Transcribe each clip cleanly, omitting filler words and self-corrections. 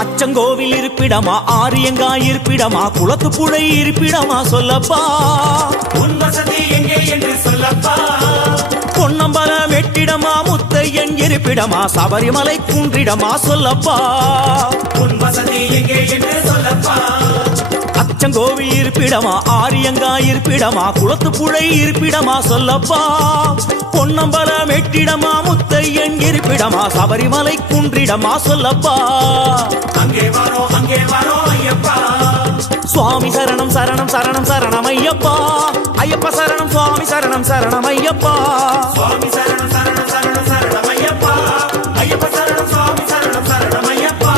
அச்சங்கோவில் இருப்பிடமா, ஆரியங்காய் இருப்பிடமா, குளத்து புழை இருப்பிடமா சொல்லப்பா. உன் வசதி எங்கே என்று சொல்லப்பா. பொன்னம்பலம் வெட்டிடமா, முத்தையன் இருப்பிடமா, சபரிமலை குன்றிடமா சொல்லப்பா. உன் வசதி எங்கே என்று சொல்லப்பா. அச்சங்கோவில் இருப்பிடமா, ஆரியங்காய் இருப்பிடமா, குளத்து புழை இருப்பிடமா சொல்லப்பா. பொன்னம்பலம் வெட்டிடமா, முத்தையன் இருப்பிடமா, சபரிமலை குன்றிடமா சொல்லப்பா. அங்கே வாரோ ஐயப்பா. சுவாமி சரணம் சரணம் சரணம் சரணம் ஐயப்பா. ஐயப்ப சரணம் சுவாமி சரணம் சரணம் ஐயப்பா. சுவாமி சரணம் சரணம் சரணம் சரணம் ஐயப்பா. ஐயப்ப சரணம் சுவாமி சரணம் சரணம் ஐயப்பா.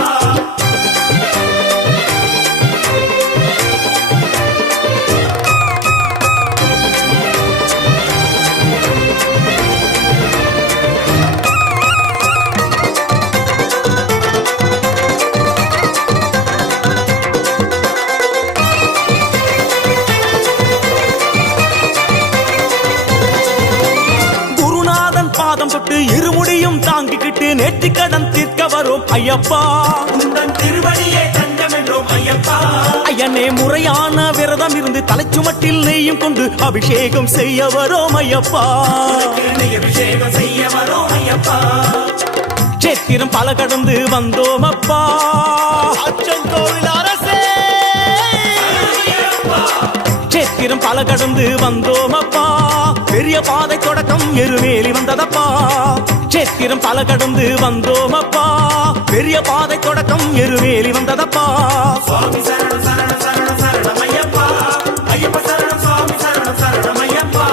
இருமுடியும் தாங்கிக்கிட்டு நேற்று கடன் தீர்க்க வரும் ஐயப்பா. உந்தன் திருவடியே தஞ்சம் என்றோம் ஐயப்பா. ஐயனே முறையான விரதம் இருந்து தலைச்சுமட்டில் நெய்யும் கொண்டு அபிஷேகம் செய்ய வரும் ஐயப்பா. அபிஷேகம் செய்ய வரும் ஐயப்பா. சேத்திரம் பல கடந்து வந்தோம் அப்பா. அச்சங்கோவில் அரசே சேத்திரம் பல கடந்து வந்தோம் அப்பா. பெரிய பாதை தொடக்கம் எருமேலி வந்ததப்பா. சேத்திரம் பல கடந்து வந்தோம் அப்பா. பெரிய பாதை தொடக்கம் எருமேலி வந்ததப்பா. சுவாமி சரணம் சரணம் சரணம் சரணம் ஐயப்பா. ஐயப்ப சரணம் சுவாமி சரணம் சரணம் ஐயப்பா.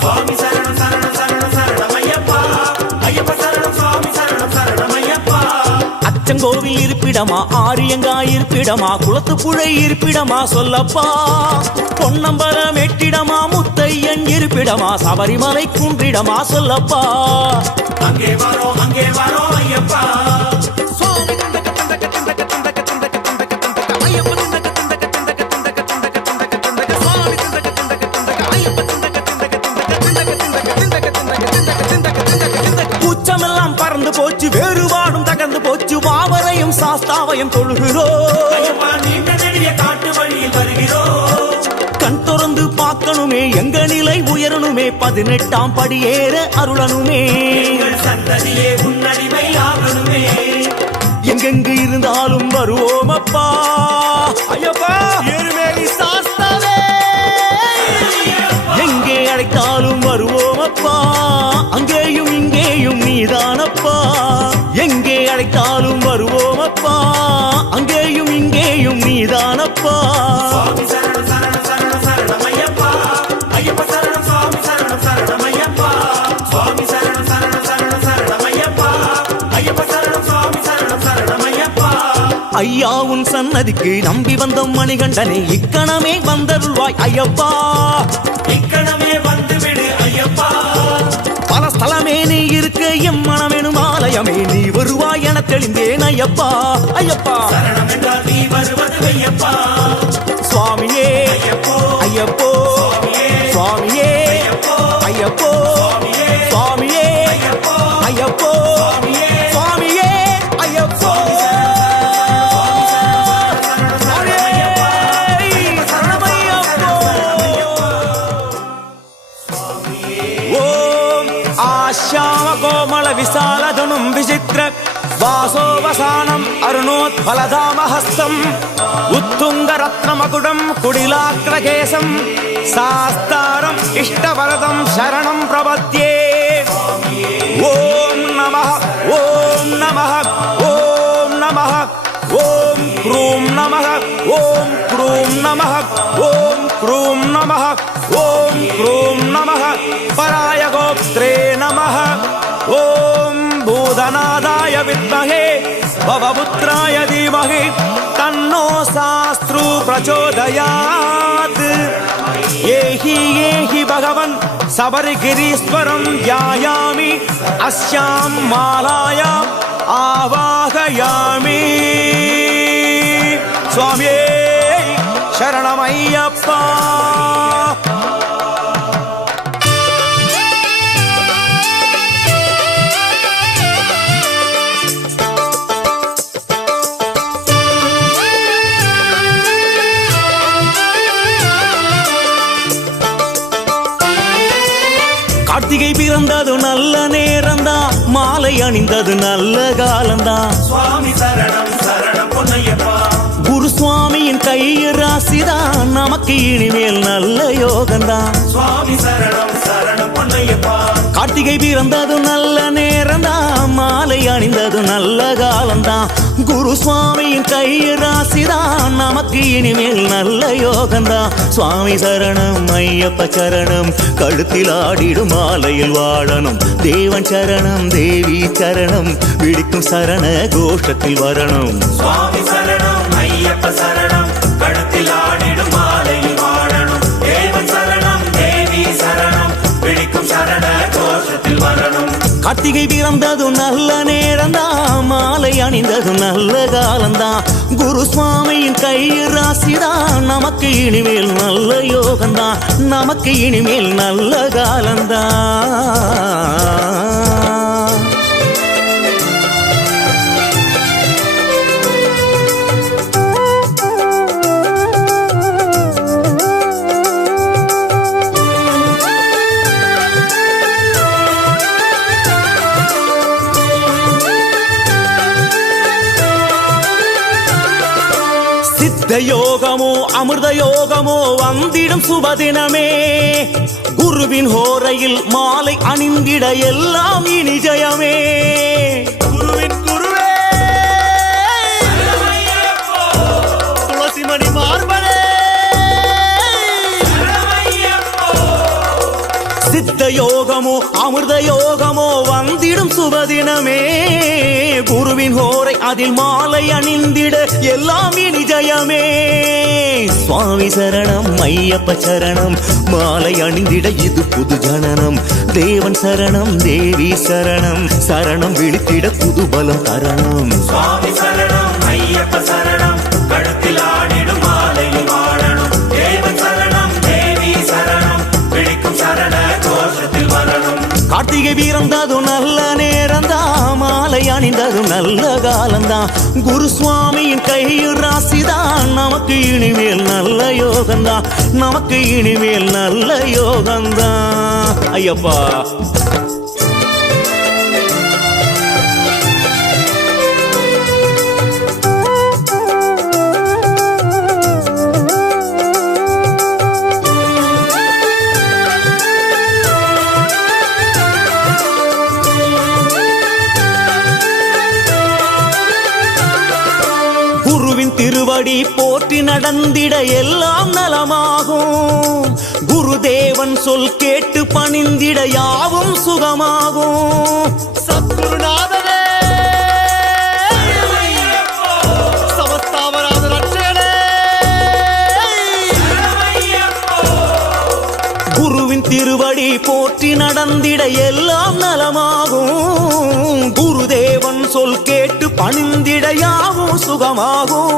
சுவாமி சரணம் சரணம் சரணம் சரணம் ஐயப்பா. ஐயப்ப சரணம் சுவாமி சரணம் சரணம் ஐயப்பா. அச்சங்கோவில் இருப்பிட இருப்பிடமா ஆரியங்கா இருப்பிடமா குளத்து புழை இருப்பிடமா சொல்லப்பா பொன்னம்பலம் எட்டிடமா முத்தையன் இருப்பிடமா சபரிமலை குன்றிடமா சொல்லப்பா அங்கே வரோம் ஐயப்பா கூச்சமெல்லாம் பறந்து போச்சு வேறுபாடும் தகர்ந்து போச்சு மாவரையும் சாஸ்தாவையும் தொழுகிறோம் ஐயப்பா நீண்ட நெடிய காட்டு வழியில் வருகிறோம் கண் திறந்து பார்க்கணுமே எங்க நிலை உயரணுமே 18ஆம் படியேற அருளணுமே எங்கள் சந்ததியே உன்னடிமை ஆகணுமே எங்கெங்கு இருந்தாலும் வருவோம் அப்பா ஐயப்பா எருமேலி சாஸ்தாவே எங்கே அழைத்தாலும் வருவோம் அப்பா அங்கேயும் இங்கேயும் நீதானப்பா எங்கே அழைத்தாலும் வருவோம் அப்பா அங்கேயும் இங்கேயும் நீதானப்பா சுவாமி சரணம் சரணம் சரணம் சரணம் ஐயப்பா ஐயப்ப சரணம் சுவாமி சரணம் சரணம் ஐயப்பா சுவாமி சரணம் சரணம் சரணம் சரணம் ஐயப்பா ஐயப்ப சரணம் சுவாமி சரணம் சரணம் ஐயப்பா ஐயா உன் சன்னதிக்கு நம்பி வந்த மணிகண்டனே இக்கணமே வந்தருள்வாய் ஐயப்பா இக்கணமே வந்துவிடு ஐயப்பா பல ஸ்தலமே நீ இருக்க எம் மனமெனும் ஆலயமே நீ வருவாய் என தெளிந்தேன் ஐயப்பா ஐயப்பா சரணம் என்றால் நீ வருவது ஐயப்பா சுவாமியே ஐயப்போ ஐயப்போ சுவாமியே சுவாமியே ஐயப்போ ஐயப்போ சுவாமியே சுவாமியே ஐயப்போ ஐயப்போ சுவாமியே சுவாமியே ஐயப்போ ஓம் ஆஷ்யாம கோமள விசாலதனும் விசித்திர வாசோவசானம் அருணோத்பலதாமஹஸ்தம் உத்துங்க ரத்னமகுடம் குடிலாக்ரகேசம் சாஸ்தாரம் இஷ்டவரதம் சரணம் பிரபத்யே ஓம் நமः ஓம் நமः ஓம் நமः ஓம் க்ரூம் நமः ஓம் க்ரூம் நமः ஓம் க்ரூம் நமः ஓம் க்ரூம் நமः பராய கோப்த்ரே நமः ஓம் பூதநாதாய வித்மஹே பவபுத்ராய தீமஹி தன்னோ சாஸ்த்ரு பிரச்சோதயாத் ஏஹி பகவன் சபரிகிரீஸ்வரம் தியாயாமி அஸ்யாம் மாலாயாம் ஆவாகயாமி சுவாமியே சரணமையப்பா கார்த்திகை பிறந்தது நல்ல நேரம்தான் மாலை அணிந்தது நல்ல காலம்தான் சுவாமி சரணம் சரணம் பொன்னையப்பா குரு சுவாமியின் கையில் ராசிதான் நமக்கு இனிமேல் நல்ல யோகம்தான் சுவாமி சரணம் சரணம் பொன்னையப்பா கார்த்திகை பிறந்தது நல்ல நேரம்தான் மாலை அணிந்தது நல்ல காலம்தான் குரு சுவாமியின் கையில் ராசிதான் நமக்கு இனிமேல் நல்ல யோகம்தான் சுவாமி சரணம் ஐயப்ப சரணம் கழுத்தில் ஆடிடும் மாலையில் வாழணும் தேவன் சரணம் தேவி சரணம் விழிக்கும் சரண கோஷத்தில் வரணும் சுவாமி சரணம் ஐயப்ப சரணம் கழுத்தில் ஆடிடும் மாலையில் வாழணும் தேவன் சரணம் தேவி சரணம் விழிக்கும் சரண கோஷத்தில் வரணும் கார்த்திகை பிறந்தது நல்ல நேரம்தான் மாலை அணிந்தது நல்ல காலம்தான் குரு சுவாமியின் கையில் ராசிதான் நமக்கு இனிமேல் நல்ல யோகம்தான் நமக்கு இனிமேல் நல்ல காலம்தான் சித்த யோகமோ அமிர்த யோகமோ வந்திடும் சுபதினமே குருவின் ஹோரையில் மாலை அணிந்திட எல்லாம் இனி ஜெயமே குருவின் குருவே துளசிமணி மார்பனே சித்த யோகமோ அமிர்த யோகமோ வந்திடும் சுபதினமே குருவின் ஹோரை அதில் மாலை அணிந்திட எல்லாம் இனி ஜயமே சுவாமி சரணம் ஐயப்ப சரணம் மாலை அணிந்திட இது புது ஜனனம் தேவன் சரணம் தேவி சரணம் சரணம் விழித்திட புது பலம் தரணம் சுவாமி சரணம் ஐயப்ப சரணம் கழுத்தில் ஆடிடும் மாலையில் வாழணும் தேவன் சரணம் தேவி சரணம் பிடிக்கும் சரண கோஷத்தில் வரணும் கார்த்திகை வீரந்ததும் நல்ல நேரம்தான் மாலை அணிந்ததும் நல்ல காலம்தான் குரு சுவாமியின் கையில் ராசிதான் நமக்கு இனிமேல் நல்ல யோகம்தான் நமக்கு இனிமேல் நல்ல யோகம்தான் ஐயப்பா திருவடி போற்றி நடந்திட எல்லாம் நலமாகும் குருதேவன் சொல் கேட்டு பணிந்திட யாவும் சுகமாகும் சத்குருநாதனே சமஸ்தாவராத ரட்சகனே குருவின் திருவடி போற்றி நடந்திட எல்லாம் நலமாகும் குருதேவன் சொல் கேட்டு பணிந்திட யாவும் சுகமாகும்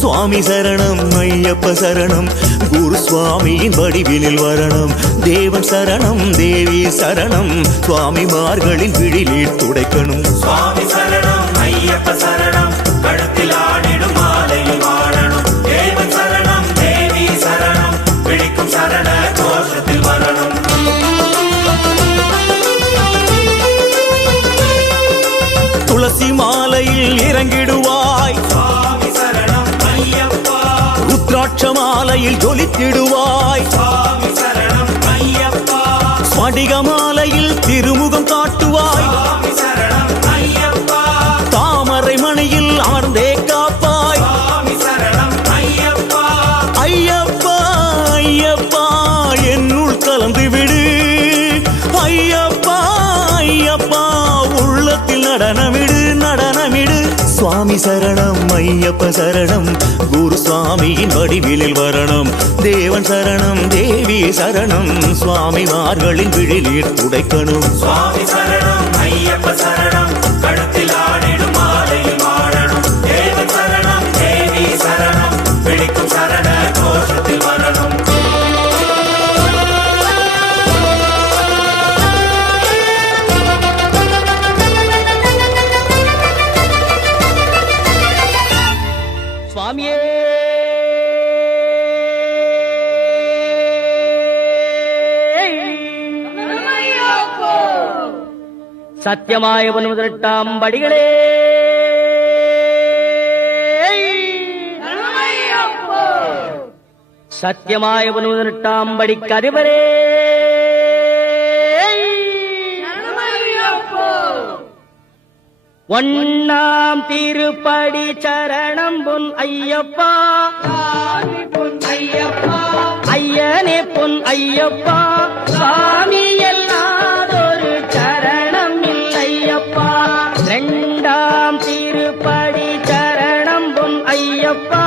சுவாமி சரணம் ஐயப்ப சரணம் குரு சுவாமியின் வடிவினில் வரணும் தேவன் சரணம் தேவி சரணம் சுவாமிமார்களின் விழிநீர் துடைக்கணும் சுவாமி சரணம் ஐயப்ப சரணம் கழுத்தில் ஆடிடும் மாலையில் வாழணும் தேவன் சரணம் தேவி சரணம் பிடிக்கும் சரண கோஷத்தில் வரணும் துளசி மாலையில் இறங்கிடுவாய் சுவாமி சரணம் ஐயப்பா ருத்ராட்ச மாலையில் ஜொலித்திடுவாய் சுவாமி சரணம் ஐயப்பா ஸ்படிக மாலையில் திருமுகம் காட்டுவாய் சுவாமி சரணம் ஐயப்பா தாமரை மணியில் அமர்ந்தே காப்பாய் சுவாமி சரணம் ஐயப்பா ஐயப்பா ஐயப்பா என்னுள் கலந்து விடு ஐயப்பா ஐயப்பா உள்ளத்தில் நடனமிடு நடனமிடு சுவாமி சரணம் ஐயப்ப சரணம் குரு சுவாமியின் வடிவிலில் வரணும் தேவன் சரணம் தேவி சரணம் சுவாமிமார்களின் விழிநீர் துடைக்கணும் சுவாமி சரணம் ஐயப்ப சரணம் கழுத்தில் ஆடிடும் மாலையில் வாழணும் தேவன் சரணம் தேவி சரணம் பிடிக்கும் சரண கோஷத்தில் வரணும் சுவாமியே சத்தியமாய ஒன்பதாம் படிகளே சத்தியமாய ஒன்பதாம் படிக்கு அதிபரே ஒன்னாம் திருப்படி சரணம் பொன் ஐயப்பா ஐயனே பொன் ஐயப்பா சாமி எல்லாதொரு சரணம் இல்லையப்பா இரண்டாம் திருப்படி சரணம் பொன் ஐயப்பா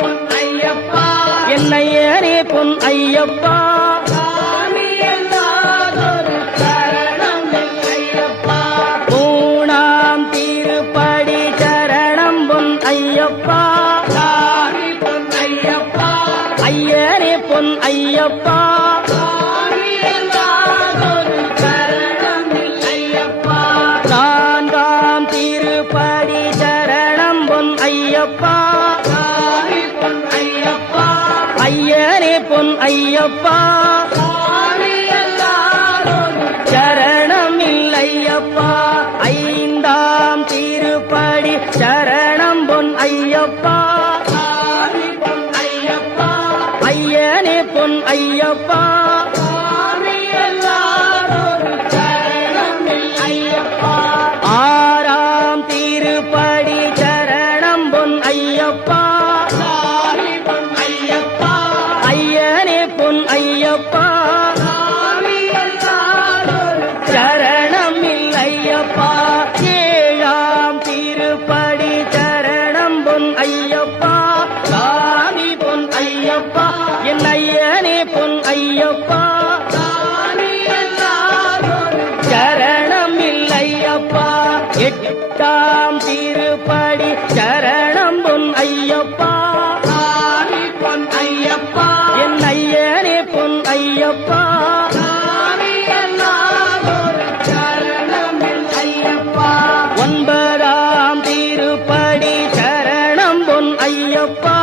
பொன் ஐயப்பா என்னையனே பொன் ஐயப்பா ஐயனே பொன் ஐயப்பா நான்காம் திருப்படி சரணம் பொன் ஐயப்பா ஐயனே பொன் ஐயப்பா சரணம் இல்லையப்பா ஐந்தாம் திருப்படி சரணம் பொன் ஐயப்பா ஐயனே பொன் ஐயப்பா ஆறாம் திருப்படி சரணம் பொன் ஐயப்பா ஐயனே பொன் ஐயப்பா ஐயப்பா சாமி எல்லாதொரு சரணமில் ஐயப்பா ஒன்பதாம் திருப்படி சரணம் பொன் ஐயப்பா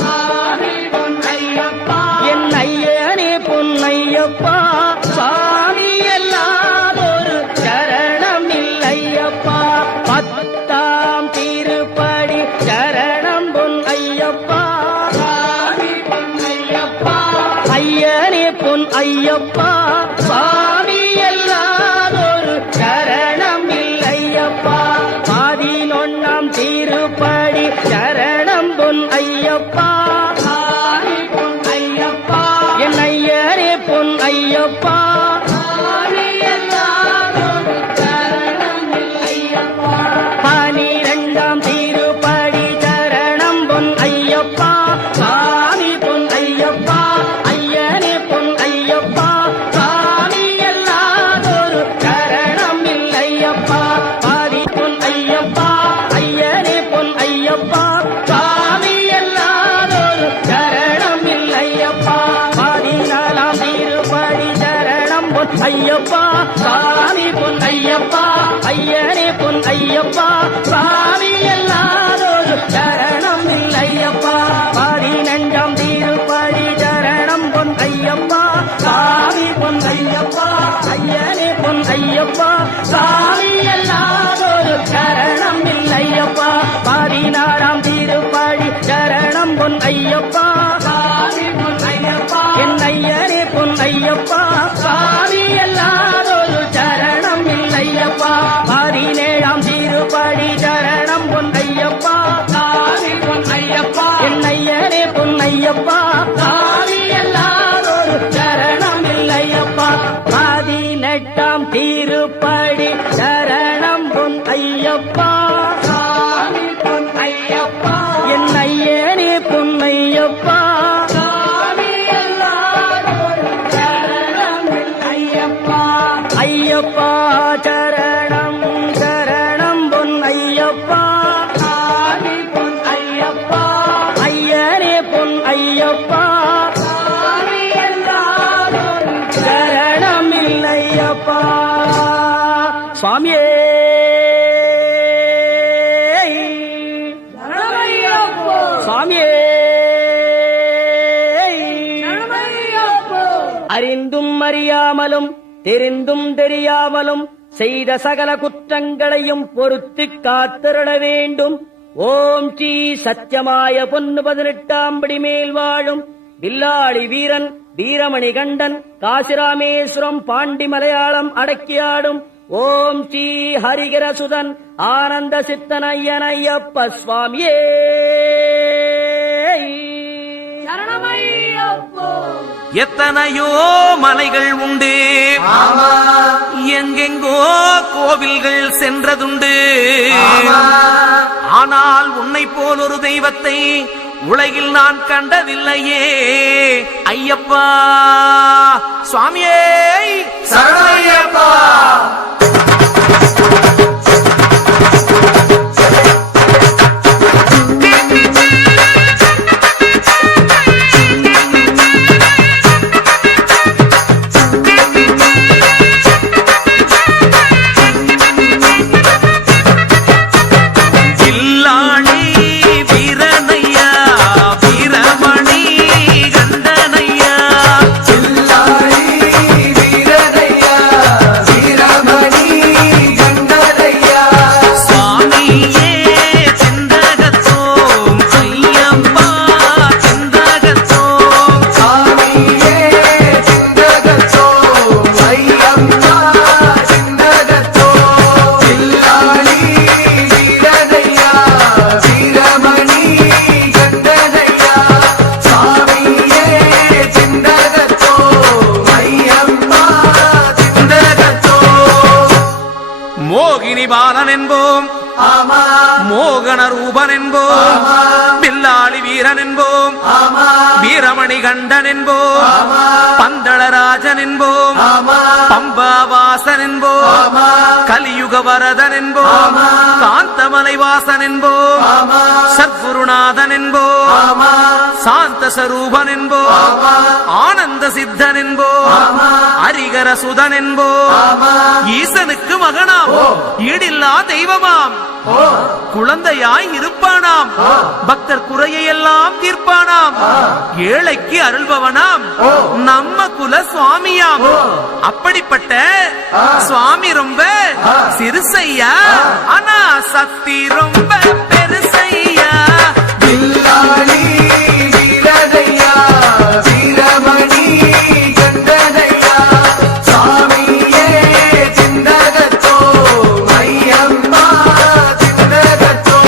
சாமி பொன் ஐயப்பா என் ஐயனே பொன் ஐயப்பா சாமி எல்லாதொரு சரணமில் ஐயப்பா பத்தாம் திருப்படி சரணம் பொன் ஐயப்பா சாமி பொன் ஐயப்பா ஐயனே பொன் ஐயப்பா சாமி எல்லாதொரு சரணமில் ஐயப்பா பதினொன்னாம் திருப்படி சரணம் பொன் ஐயப்பா சாமி பொன் ஐயப்பா என் ஐயனே பொன் ஐயப்பா சாமி எல்லாதொரு சரணமில் ஐயப்பா பனிரெண்டாம் திருப்படி சரணம் பொன் ஐயப்பா சாமி பொன் ஐயப்பா ஐயனே பொன் ஐயப்பா சாமி எல்லாதொரு சரணமில் ஐயப்பா பாதி பொன் ஐயப்பா ஐயனே பொன் ஐயப்பா சாமி எல்லாதொரு சரணமில் ஐயப்பா பதினாலாம் திருப்படி சரணம் பொன் ஐயப்பா சாமி பொன் ஐயப்பா ஐயனே பொன் ஐயப்பா சாமி எல்லாதொரு சரணமில் ஐயப்பா பதினஞ்சாம் திருப்படி சரணம் பொன் ஐயப்பா சாமி பொன் ஐயப்பா ஐயனே பொன் ஐயப்பா சாமி எல்லாதொரு சரணமில் ஐயப்பா பதினாறாம் திருப்படி சரணம் பொன் ஐயப்பா சாமி பொன் ஐயப்பா என் ஐயனே பொன் ஐயப்பா சாமி எல்லாதொரு சரணமில் ஐயப்பா பதினேழாம் திருப்படி சரணம் பொன் ஐயப்பா சாமி பொன் ஐயப்பா என் ஐயனே பொன் ஐயப்பா சாமி எல்லாதொரு சரணமில் ஐயப்பா பதினெட்டாம் திருப்படி சரணம் பொன் ஐயப்பா சாமி பொன் ஐயப்பா என் ஐயனே பொன் ஐயப்பா சாமி எல்லாதொரு சரணமில் ஐயப்பா ஐயப்பா சரணம் சரணம் பொன் ஐயப்பா சாமி பொன் ஐயப்பா ஐயனே பொன் ஐயப்பா சாமி எல்லாதொரு சரணமில் ஐயப்பா சுவாமியே சுவாமியே அறிந்தும் அறியாமலும் தெரிந்தும் தெரியாமலும் செய்த சகல குற்றங்களையும் பொறுத்து காத்திருட வேண்டும். ஓம் ஸ்ரீ சத்தியமாய பொன்னு 18ஆம் படி மேல் வாழும் வில்லாளி வீரன் வீரமணி கண்டன் காசிராமேஸ்வரம் பாண்டி மலையாளம் அடக்கியாடும் ஓம் ஸ்ரீ ஹரிகரசுதன் ஆனந்த சித்தனையன் ஐயப்ப சுவாமியே எத்தனையோ மலைகள் உண்டு, எங்கெங்கோ கோவில்கள் சென்றதுண்டு. ஆனால் உன்னை போல் ஒரு தெய்வத்தை உலகில் நான் கண்டதில்லையே ஐயப்பா சுவாமியே சரணமையப்பா. பாலன் என்போம், மோகன ரூபன் என்போம், பில்லாளி வீரன் என்போம், வீரமணி கண்டன் என்போம், பந்தளராஜன் என்போம், பம்பாவாசன் என்போம், கலியுக வரதன் என்போம், காந்தமலை வாசன் என்போம், சத்குருநாதன் என்போம், சாந்த சரூபன் என்போம், ஆனந்த சித்தன் என்போம், ஹரிகர சுதன் என்போம், ஈசனுக்கு மகனாம், ஈடில்லா தெய்வமாம், குழந்தையாய் இருப்பானாம், பக்தர் குறையை எல்லாம் தீர்ப்பானாம், ஏழைக்கு அருள்பவனாம், நம்ம குல சுவாமியாம். அப்படிப்பட்ட சுவாமி ரொம்ப சிறுசையா, ஆனா சக்தி ரொம்ப பெருசையா. வில்லாளி வீரதையா வீரமணி கண்டதையா சாமியே சிந்தகத்தோ ஐயம்மா சிந்தகத்தோ.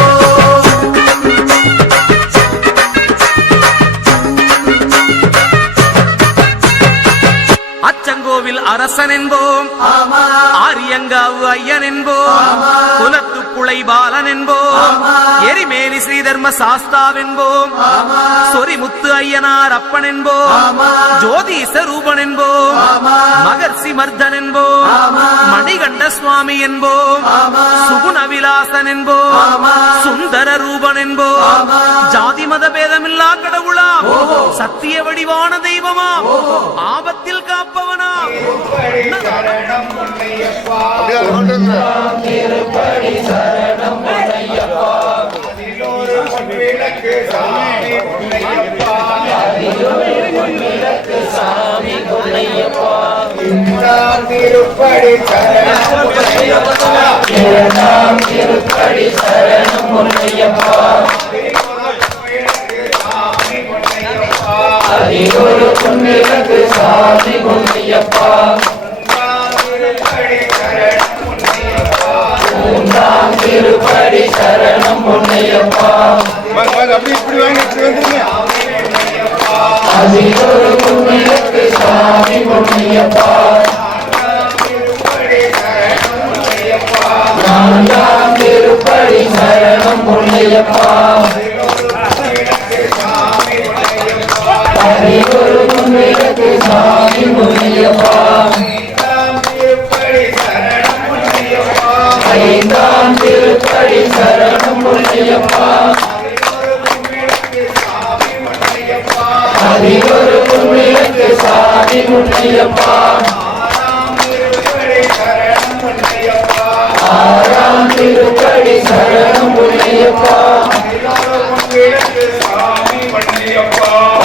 அச்சங்கோவில் அரசன் என்போம், ஆரியங்காவு ஐயன் என்போம், குலத்து புலை பாலன் என்போம், எரிமேலி ஸ்ரீதர்ம சாஸ்தாவென்போம், சொரிமுத்து ஐயனார் அப்பன் என்போம், ஜோதிச ரூபன் என்போம், மகர்ஷி மர்தன் என்போம், மணிகண்ட சுவாமி என்போம், சுகுண விலாசன் என்போம், சுந்தர ரூபன் என்போம், ஜாதி மத பேதமில்லா கடவுளாம், சத்திய வடிவான தெய்வமாம், ஆபத்தில் காப்பவனாம். திருப்படி சரணம் பொன்னையப்பா அதிகொரு பொன்னிலக்கு சாமி பொன்னையப்பா மூன்றாம் திருப்படி சரணம் பொன்னையப்பா அதிகொரு பொன்னிலக்கு சாமி பொன்னையப்பா நான்காம் திருப்படி சரணம் பொன்னையப்பா அதிகொரு பொன்னிலக்கு சாமி பொன்னையப்பா ஐந்தாம் திருப்படி சரணம் பொன்னையப்பா அதிகொரு பொன்னிலக்கு சாமி பொன்னையப்பா ஆறாம் திருப்படி சரணம் பொன்னையப்பா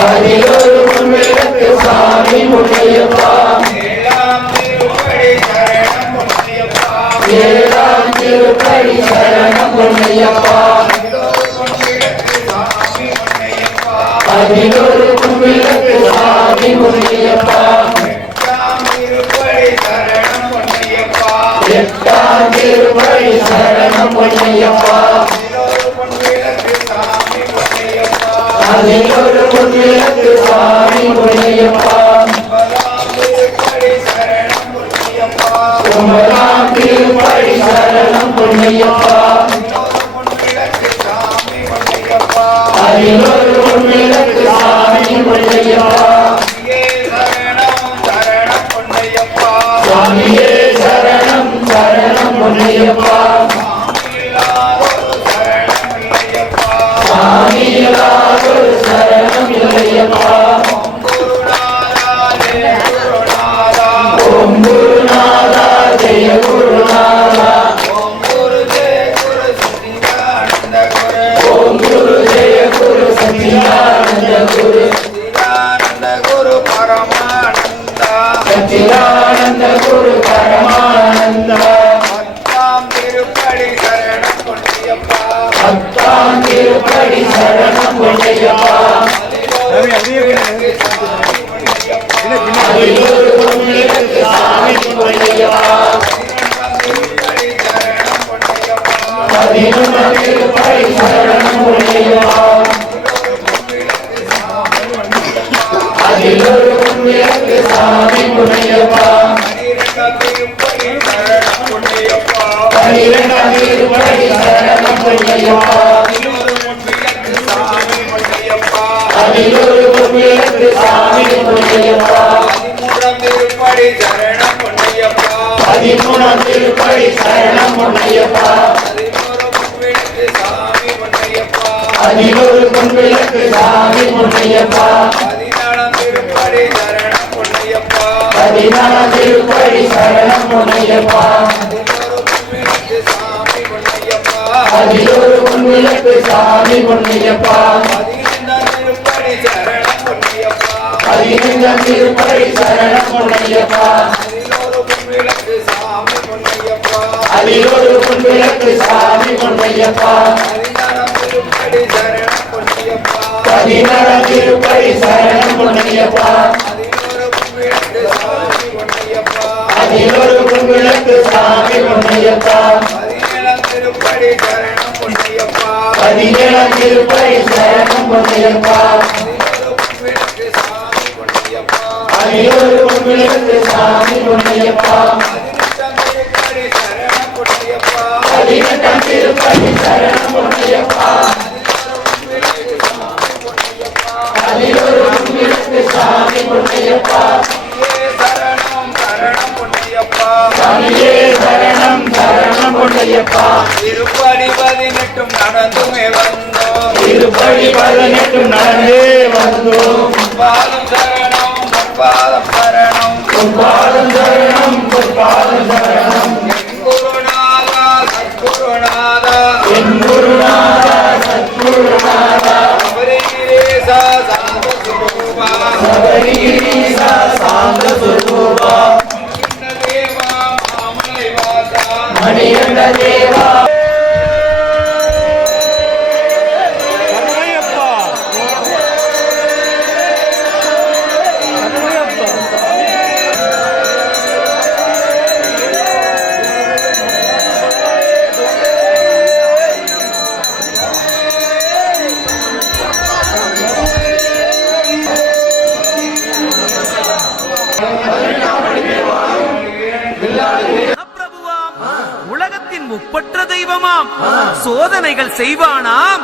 அதிகொரு பொன்னிலக்கு சாமி பொன்னையப்பா ஏழாம் திருப்படி சரணம் பொன்னையப்பா அதிகொரு பொன்னிலக்கு சாமி பொன்னையப்பா எட்டாம் திருப்படி சரணம் பொன்னையப்பா அதிகொரு பொன்னிலக்கு சாமி பொன்னையப்பா ஒன்பதாம் திருப்படி சரணம் பொன்னையப்பா அதிகொரு பொன்னிலக்கு சாமி பொன்னையப்பா சுவாமியே சரணம் சரணம் பொன்னையப்பா சாமியில்லாதொரு சரணம் இல்லையப்பா ஓம் குருநாதா ஜெய குருநாதா ஓம் குரு ஜெய குரு சச்சிதானந்த குரு சச்சிதானந்த குரு பரமானந்த பத்தாம் திருப்படி சரணம் பொன்னையப்பா பத்தாம் திருப்படி சரணம் பொன்னையப்பா அதிகொரு பொன்னிலக்கு சாமி பொன்னையப்பா பதினொன்றாம் திருப்படி சரணம் பொன்னையப்பா அதிகொரு பொன்னிலக்கு சாமி பொன்னையப்பா பனிரெண்டாம் திருப்படி சரணம் பொன்னையப்பா அதிகொரு பொன்னையப்பா பதிமூன்றாம் திருப்படி சரணம் பொன்னையப்பா பதிமூணாம் திருப்படி சரணம் பொன்னையப்பா 11 பொன்விளக்கு சாமி பொன்னையப்பா 11 திருப்படி சரணம் பொன்னையப்பா 14 பொன்விளக்கு சாமி பொன்னையப்பா 11 திருப்படி சரணம் பொன்னையப்பா 11 பொன்விளக்கு சாமி பொன்னையப்பா 16 திருப்படி சரணம் பொன்னையப்பா 11 பொன்விளக்கு சாமி பொன்னையப்பா 17 திருப்படி சரணம் பொன்னையப்பா 11 பொன்விளக்கு சாமி பொன்னையப்பா 18 திருப்படி சரணம் பொன்னையப்பா 11 பொன்விளக்கு சாமி பொன்னையப்பா சாமியே சரணம் சரணம் பொன்னையப்பா திருப்படி 18 நடந்துமே வந்தோம் திருப்படி 18 நடந்தே வந்தோம் பாதம் சரணம் பாதம் சரணம் பொற்பாதம் சரணம் பொற்பாதம் சரணம் குருநாதா சத்குருநாதா என் குருநாதா சத்குருநாதா சபரிகிரீசா சாந்த சுரூபா சபரிகிரீசா சாந்த சுரூபா தேவா மாமலை வாசா மணிகண்ட தேவா பிரபுவாம், உலகத்தின் முப்பற்ற தெய்வமாம், சோதனைகள் செய்வானாம்,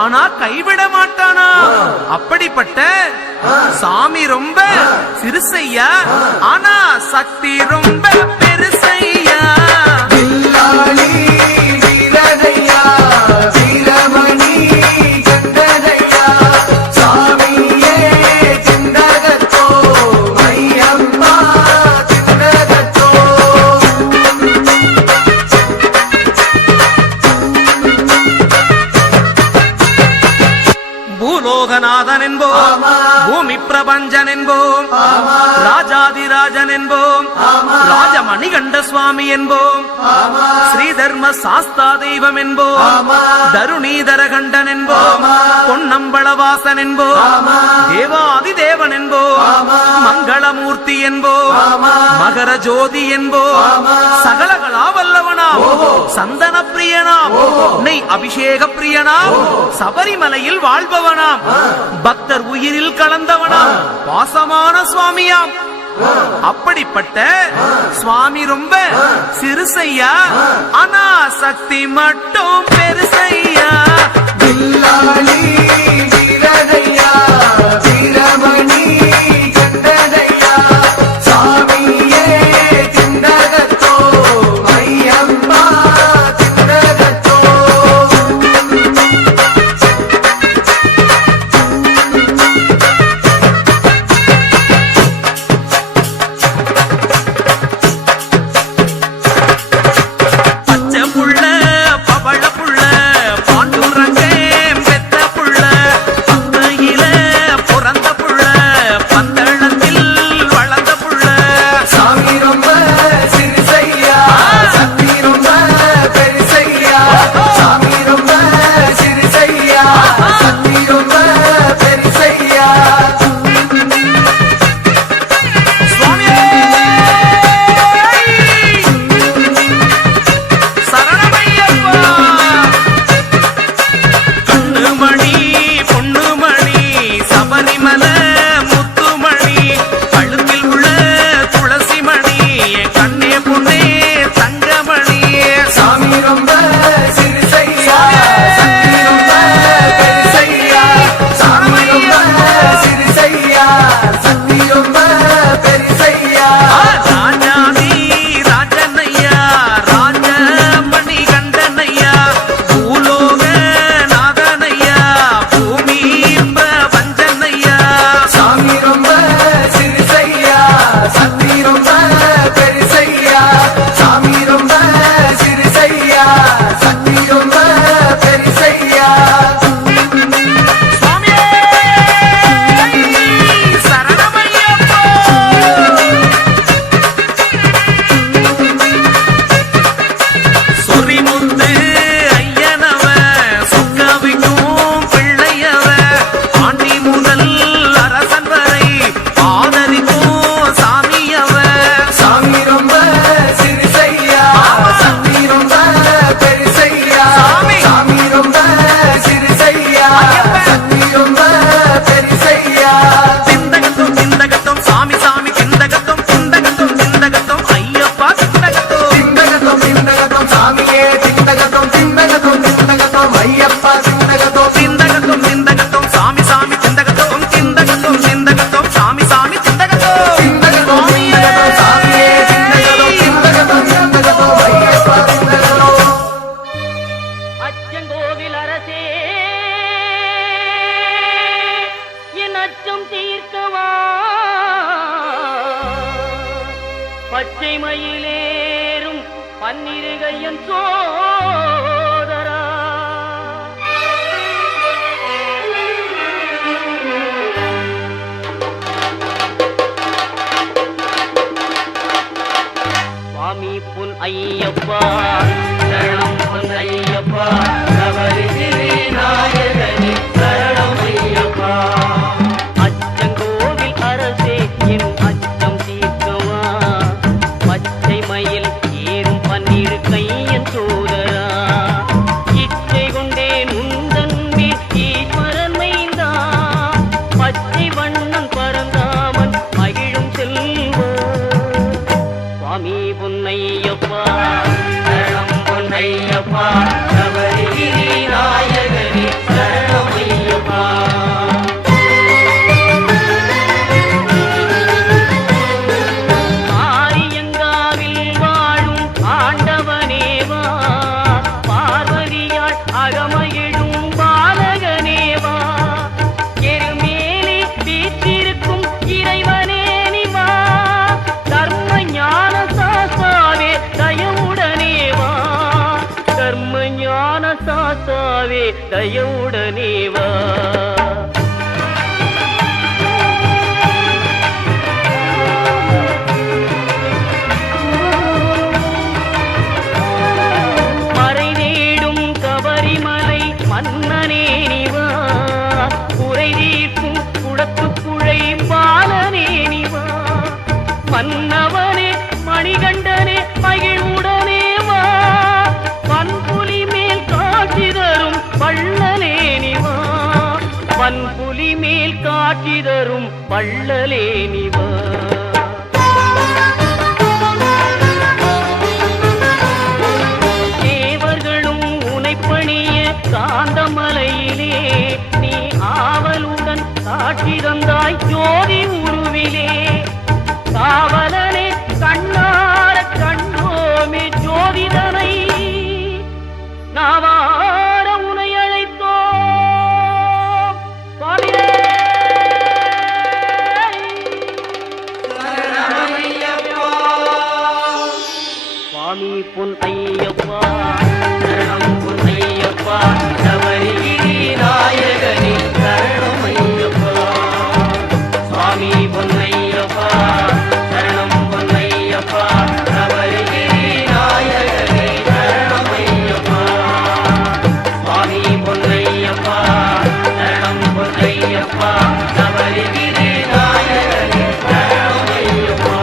ஆனா கைவிட மாட்டானாம். அப்படிப்பட்ட சாமி ரொம்ப சிறுசையா, ஆனா சக்தி ரொம்ப பெருசையா. பூலோகநாதன் என்போம், பூமி பிரபஞ்சன் என்போம், ராஜாதிராஜன் என்போம், ராஜமணிகண்ட சுவாமி என்போம், ஸ்ரீதர்ம சாஸ்தா தெய்வம் என்போம், தருணீதரகண்டன் என்போம், பொன்னம்பளவாசன் என்போம், தேவாதி தேவன் என்போம், மங்களமூர்த்தி என்போம், மகர ஜோதி என்போம், சகலகலா வல்லவனாம், சந்தன பிரியனாம், நெய் அபிஷேக பிரியனாம், சபரிமலையில் வாழ்பவனாம், பக்தர் உயிரில் கலந்தவனாம், பாசமான சுவாமியாம். அப்படிப்பட்ட சுவாமி ரொம்ப சிறுசையா, ஆனா சக்தி மட்டும் பெருசையா. பச்சை புள்ள பவள புள்ள பாண்டுரங்கே பெத்த புள்ள, பக்கையில பிறந்த புள்ள பச்சை மயிலேறும் பன்னிருகையன் சோதரா சுவாமி பொன் ஐயப்பா சரணம் பொன் ஐயப்பா சபரிகிரி நாயகனே சரணம் ஐயப்பா அச்சங்கோவில் அரசே என் அச்சம் தீர்க்கவா பச்சை மயில் ஏறும் பன்னிரு கையன் சோதரா இச்சை கொண்டேன் உந்தன் மேல் ஈஸ்வரன் மைந்தா பச்சை வண்ணன் பரந்தாமன் மகிழும் செல்வா சுவாமி பொன்னையப்பா சரணம் பொன்னையப்பா சபரிகிரி நாயகனே சரணம் ஐயப்பா ஆரியங்காவில் வாழும் ஆண்டவனேவா பார்வதியாள் அகமகிழும் பாலகனேவா எருமேலி வீற்றிருக்கும் இறைவனே நிவா தர்ம ஞான சாஸ்தாவே தயவுடனேவா தர்ம ஞான சாஸ்தாவே தயவுடனேவா மறை தேடும் கபரிமலை மன்னனே நிவா குறை தீர்க்கும் குடத்துக்குழை பாலனே நிவா மன்னவனே மணிகண்டனே மகிழ்வுடனே வா பன்புலி மேல் காட்சி தரும் வள்ளலே நிவா பன்புலி மேல் காட்சி தரும் வள்ளலே நிவா தேவர்களும் உனைப்பணிய காந்தமலையிலே நீ ஆவலுடன் காட்சி தந்தாய் ஜோதி உருவிலே காவலனே கண்ணார கண்டோமே ஜோதிதனை நாவார உனை அழைத்தோம் சுவாமியே சுவாமி பொன் ஐயப்பா சரணம் பொன் ஐயப்பா சபரிகிரி நாயகனே சரணம் ஐயப்பா சுவாமி பொன் ஐயப்பா சரணம் பொன் ஐயப்பா சபரிகிரி நாயகனே சரணம் ஐயப்பா சுவாமி பொன் ஐயப்பா சரணம் பொன் ஐயப்பா சபரிகிரி நாயகனே சரணம் ஐயப்பா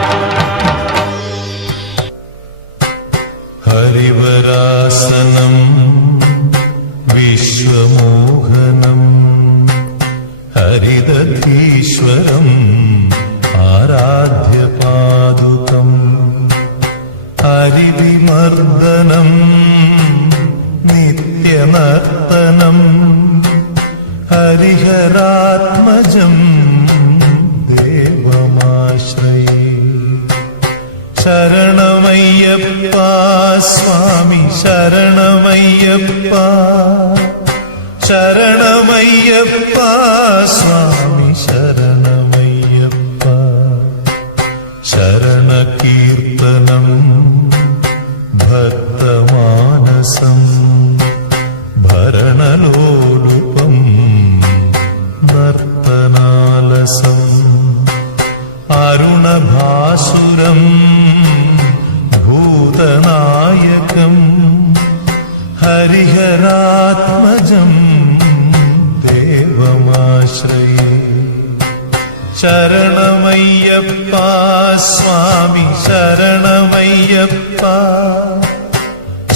हरिवरासनम् विश्वमोहनम् हरिदधीश्वरम् आराध्यपादुकम् हरिविमर्दनम् नित्यनर्तनम् हरिहरात्मजम् देवमाश्रये शरणमय्यप्पा स्वामी शरणमय्यप्पा शरणमय्यप्पा स्वामी शरणमय्यप्पा शरणकीर्तनम् भक्तमानसम् भरणलोलुपम् नर्तनालसम् अरुणभासुरम् भूतनायकम् हरिहरात्मजम् देवमाश्रये शरणमय्यप्पा स्वामी शरणमय्यप्पा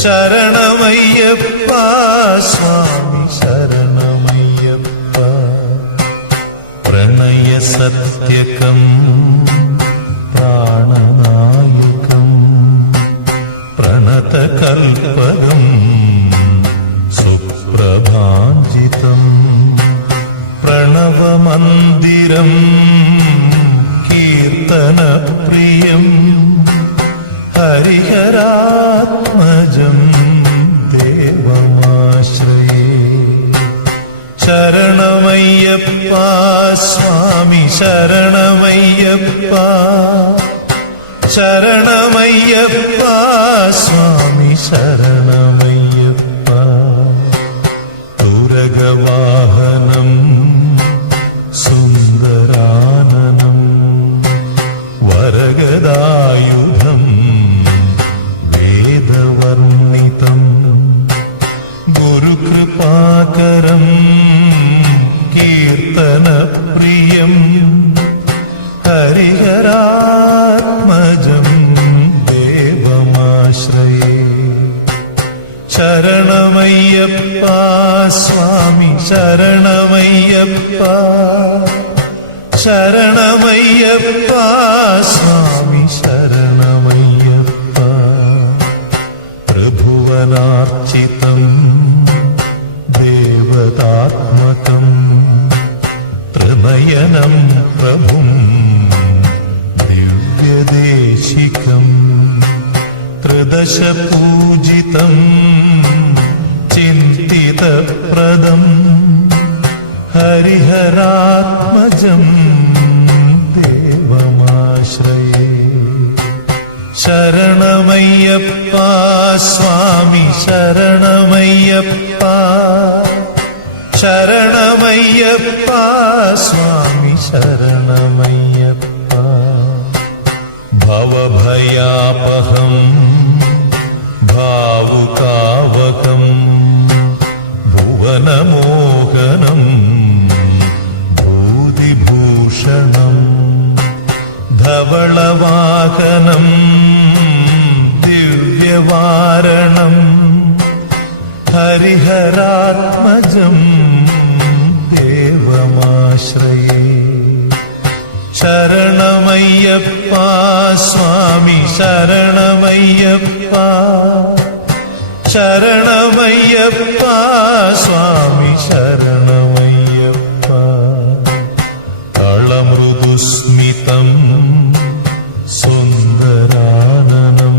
शरणमय्यप्पा स्वामी शरणमय्यप्पा प्रणयसत्यकम् प्राणनायकम् प्रणतकल्पकम् सुप्रभाञ्जितम् प्रणवमन्दिरम् कीर्तनप्रियम् हरिहरात्मजम् देवमाश्रये शरणमय्यप्पा स्वामी शरणमय्यप्पा ശരണമയ്യപ്പ സ്വാമി ശരണമയ്യപ്പ തുരകവാഹനം സുന്ദരാനനം വരഗദായുധം വേദവർണിതം ഗുരുകൃപാകരം കീർത്തനപ്രിയം ഹരിഹരാത്മജം ദേവമാശ്രയേ ശരണമയ്യപ്പ സ്വാമി ശരണമയ്യപ്പ ശരണമയ്യപ്പ സ്വാമി ശരണമയ്യപ്പ ത്രിഭുവനാർച്ചിതം ദേവതാത്മകം ത്രിനയനം പ്രഭും ദിവ്യദേശികം ത്രിദശപൂജിതം ചിന്തിതപ്രദം ഹരിഹരാത്മജം ദേവമാശ്രയേ ശരണമയ്യപ്പ സ്വാമി ശരണമയ്യപ്പ ശരണമയ്യപ്പ സ്വാമി ശരണമയ്യപ്പ ഭവഭയാപഹം ഭാവുകാവകം ഭുവനമോഹനം ഭൂതിഭൂഷണം ധവളവാഹനം ദിവ്യവാരണം ഹരിഹരാത്മജം ദേവമാശ്രയേ ശരണമയ്യപ്പ സ്വാമി ശരണമയ്യപ്പ ശരണമയ്യപ്പ സ്വാമി ശരണമയ്യപ്പ തളമൃദുസ്മിതം സുന്ദരാനനം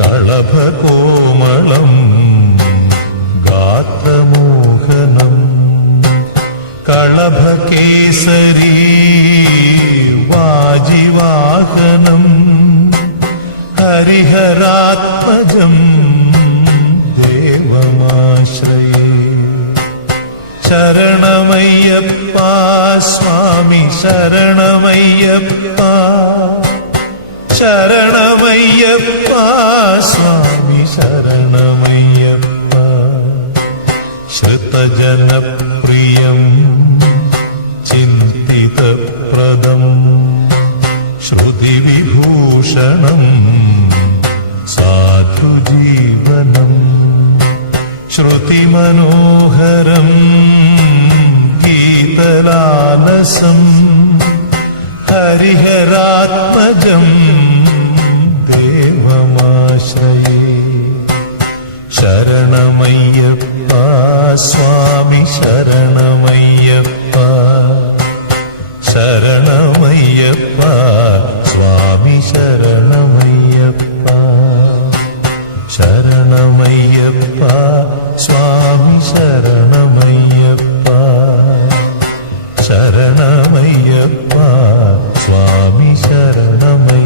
കളഭകോമളം ഗാത്രമോഹനം കളഭകേസരീ വാജിവാഹനം ഹരിഹരാത്മജം ദേവമാശ്രയേ ശരണമയ്യപ്പ സ്വാമി ശരണമയ്യപ്പ ശരണമയ്യപ്പ സ്വാമി ശരണമയ്യപ്പ ശ്രുതജനപ്രിയം ചിന്തിതപ്രദം ശ്രുതിവിഭൂഷണം സാധുജീവനം ശ്രുതിമനോഹരം ഗീതലാലസം ഹരിഹരാത്മജം ദേവമാശ്രയേ ശരണമയ്യപ്പ സ്വാമി ശരണമയ്യപ്പ ശരണമയ്യപ്പ സ്വാമി ശരണമയ്യപ്പ ശരണമയ്യപ്പ സ്വാമി ശരണമയ്യപ്പ ശരണമയ്യപ്പ സ്വാമി ശരണമയ്യപ്പ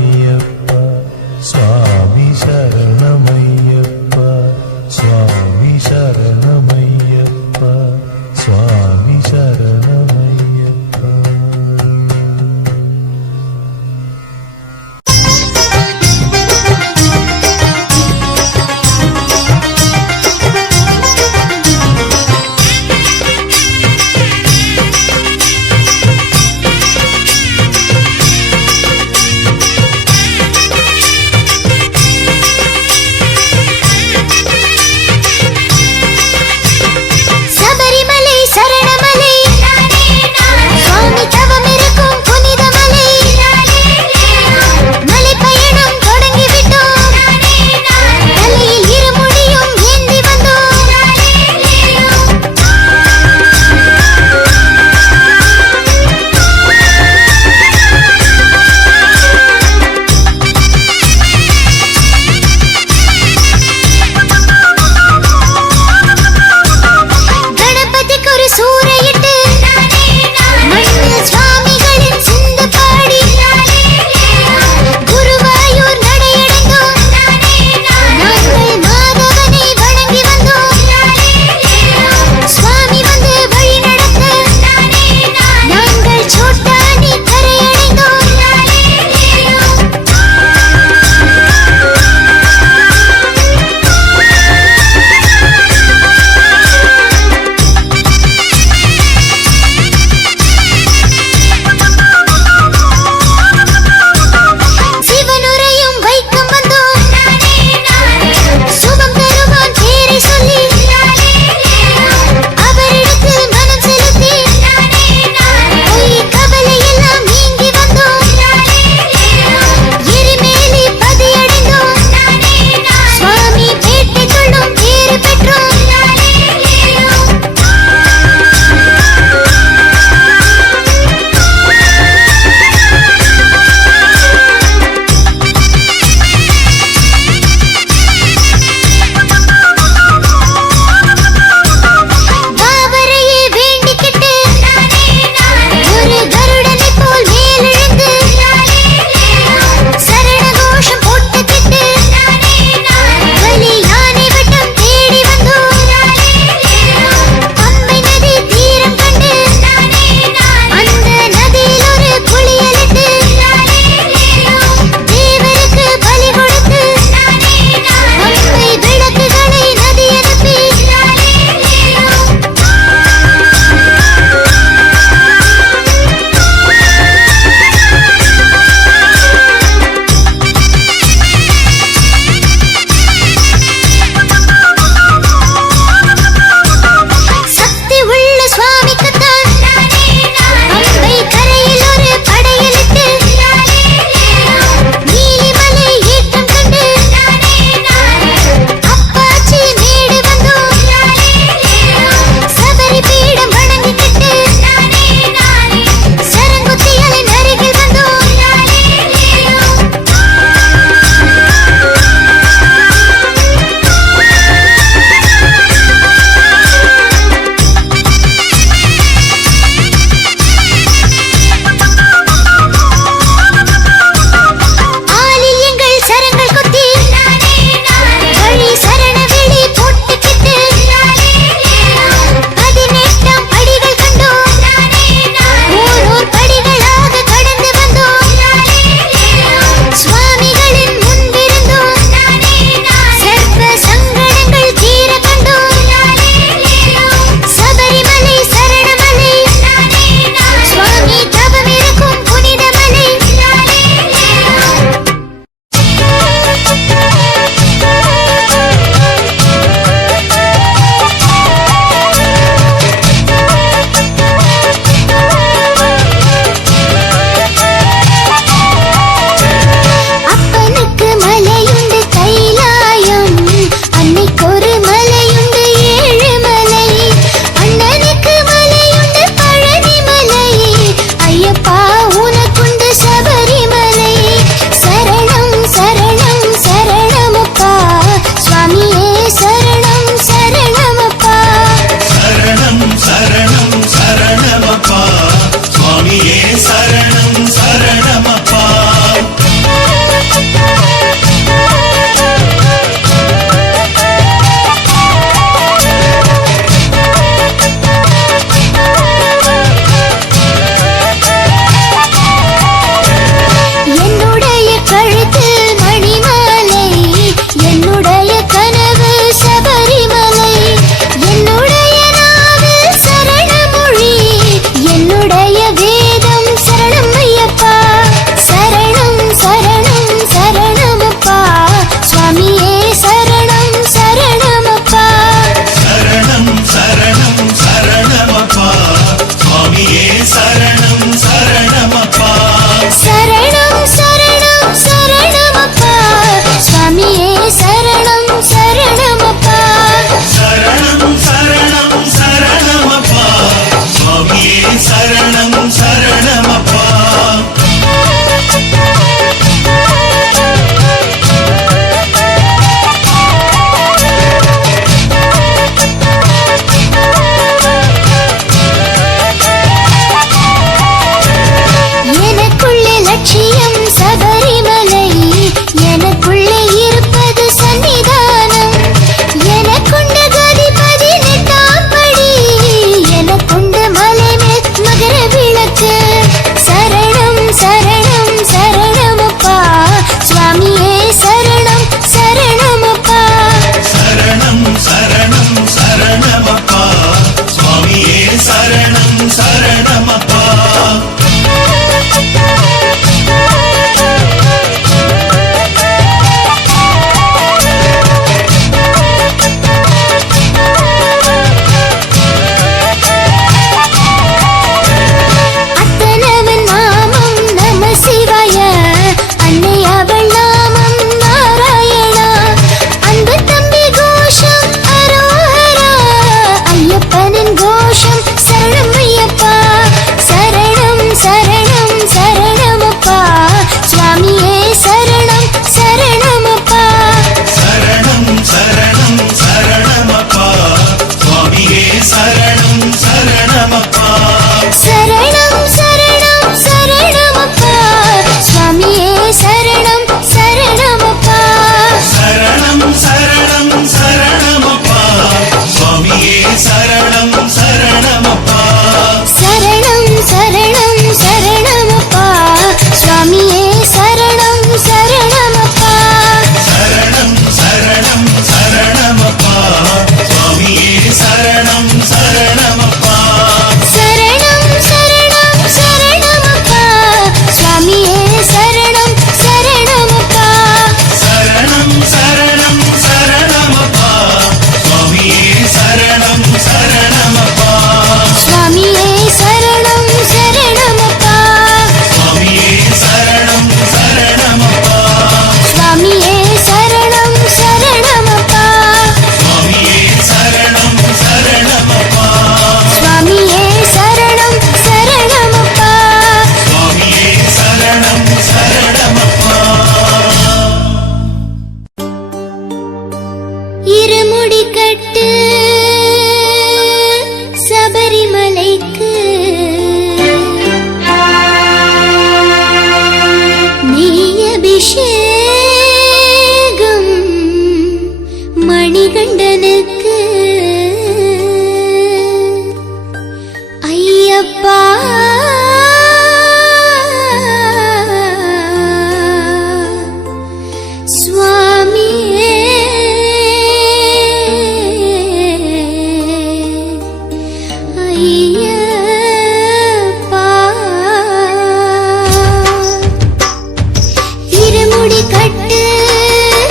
திருமுடி கட்டு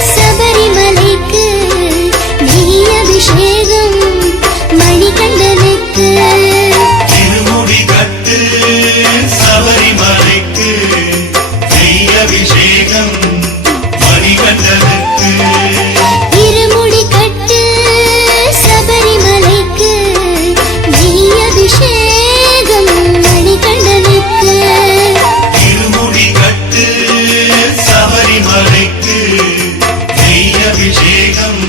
சபரிமலைக்கு நெய் அபிஷேகம் மணிகண்டனுக்கு திருமுடி கட்டு சபரிமலைக்கு நெய் அபிஷேகம் மணிகண்டனுக்கு திருமுடி கட்டு சபரிமலைக்கு நெய் அபிஷேகம் மணிகண்டனுக்கு திருமுடி கட்டு சபரிமலைக்கு நெய் அபிஷேகம்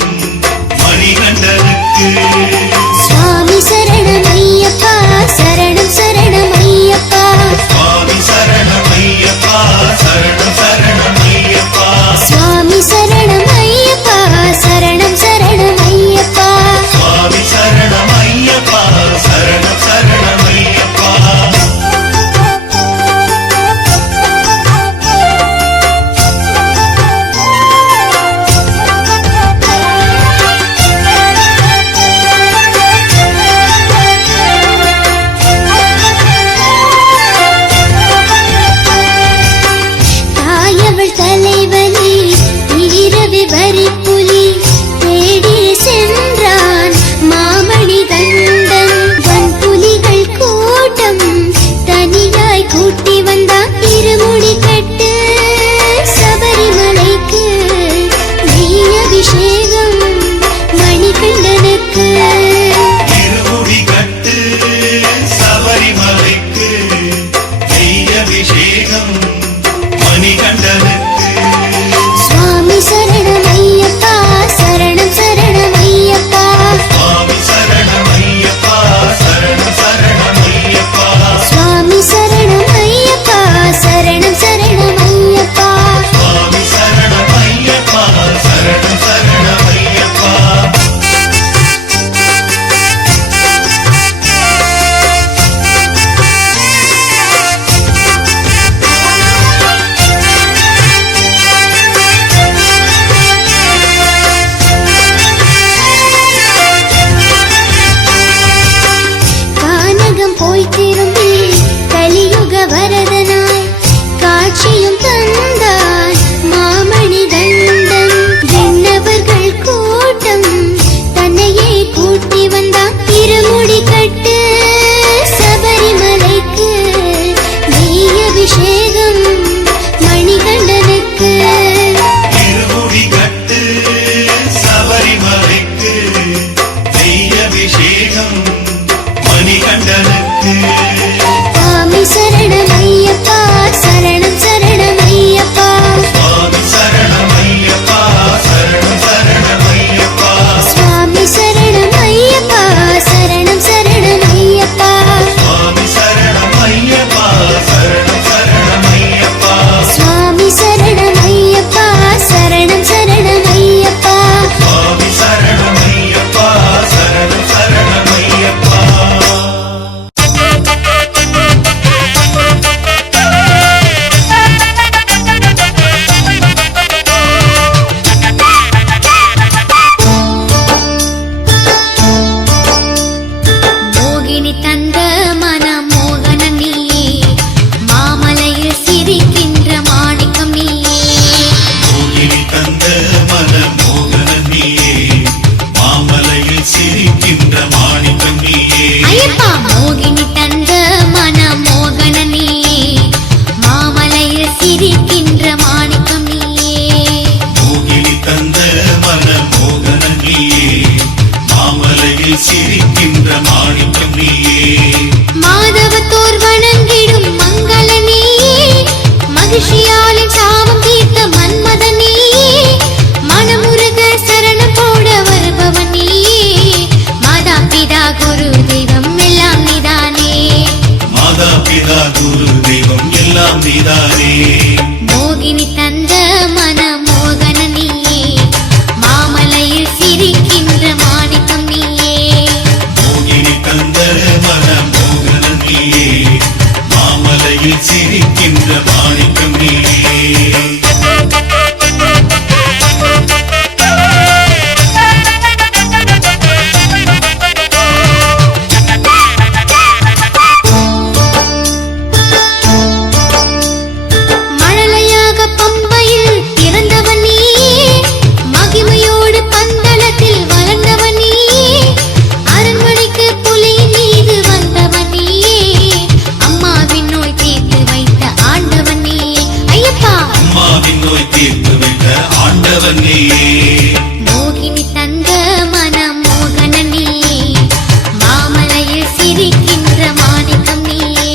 மணிகண்டனுக்கு சுவாமி சரணமையப்பா சரணம் சரணமையப்பா சுவாமி சரணமையப்பா சரணம் சரணமையப்பா சுவாமி சரணமையப்பா சரணம் சரணமையப்பா சுவாமி சரணமையப்பா சரணம் சரணமையப்பா தீர்த்து வைத்த ஆண்டவன் நீயே மோகினி தந்த மன மோகன நீயே மாமலையில் சிரிக்கின்ற மாணிக்கம் நீயே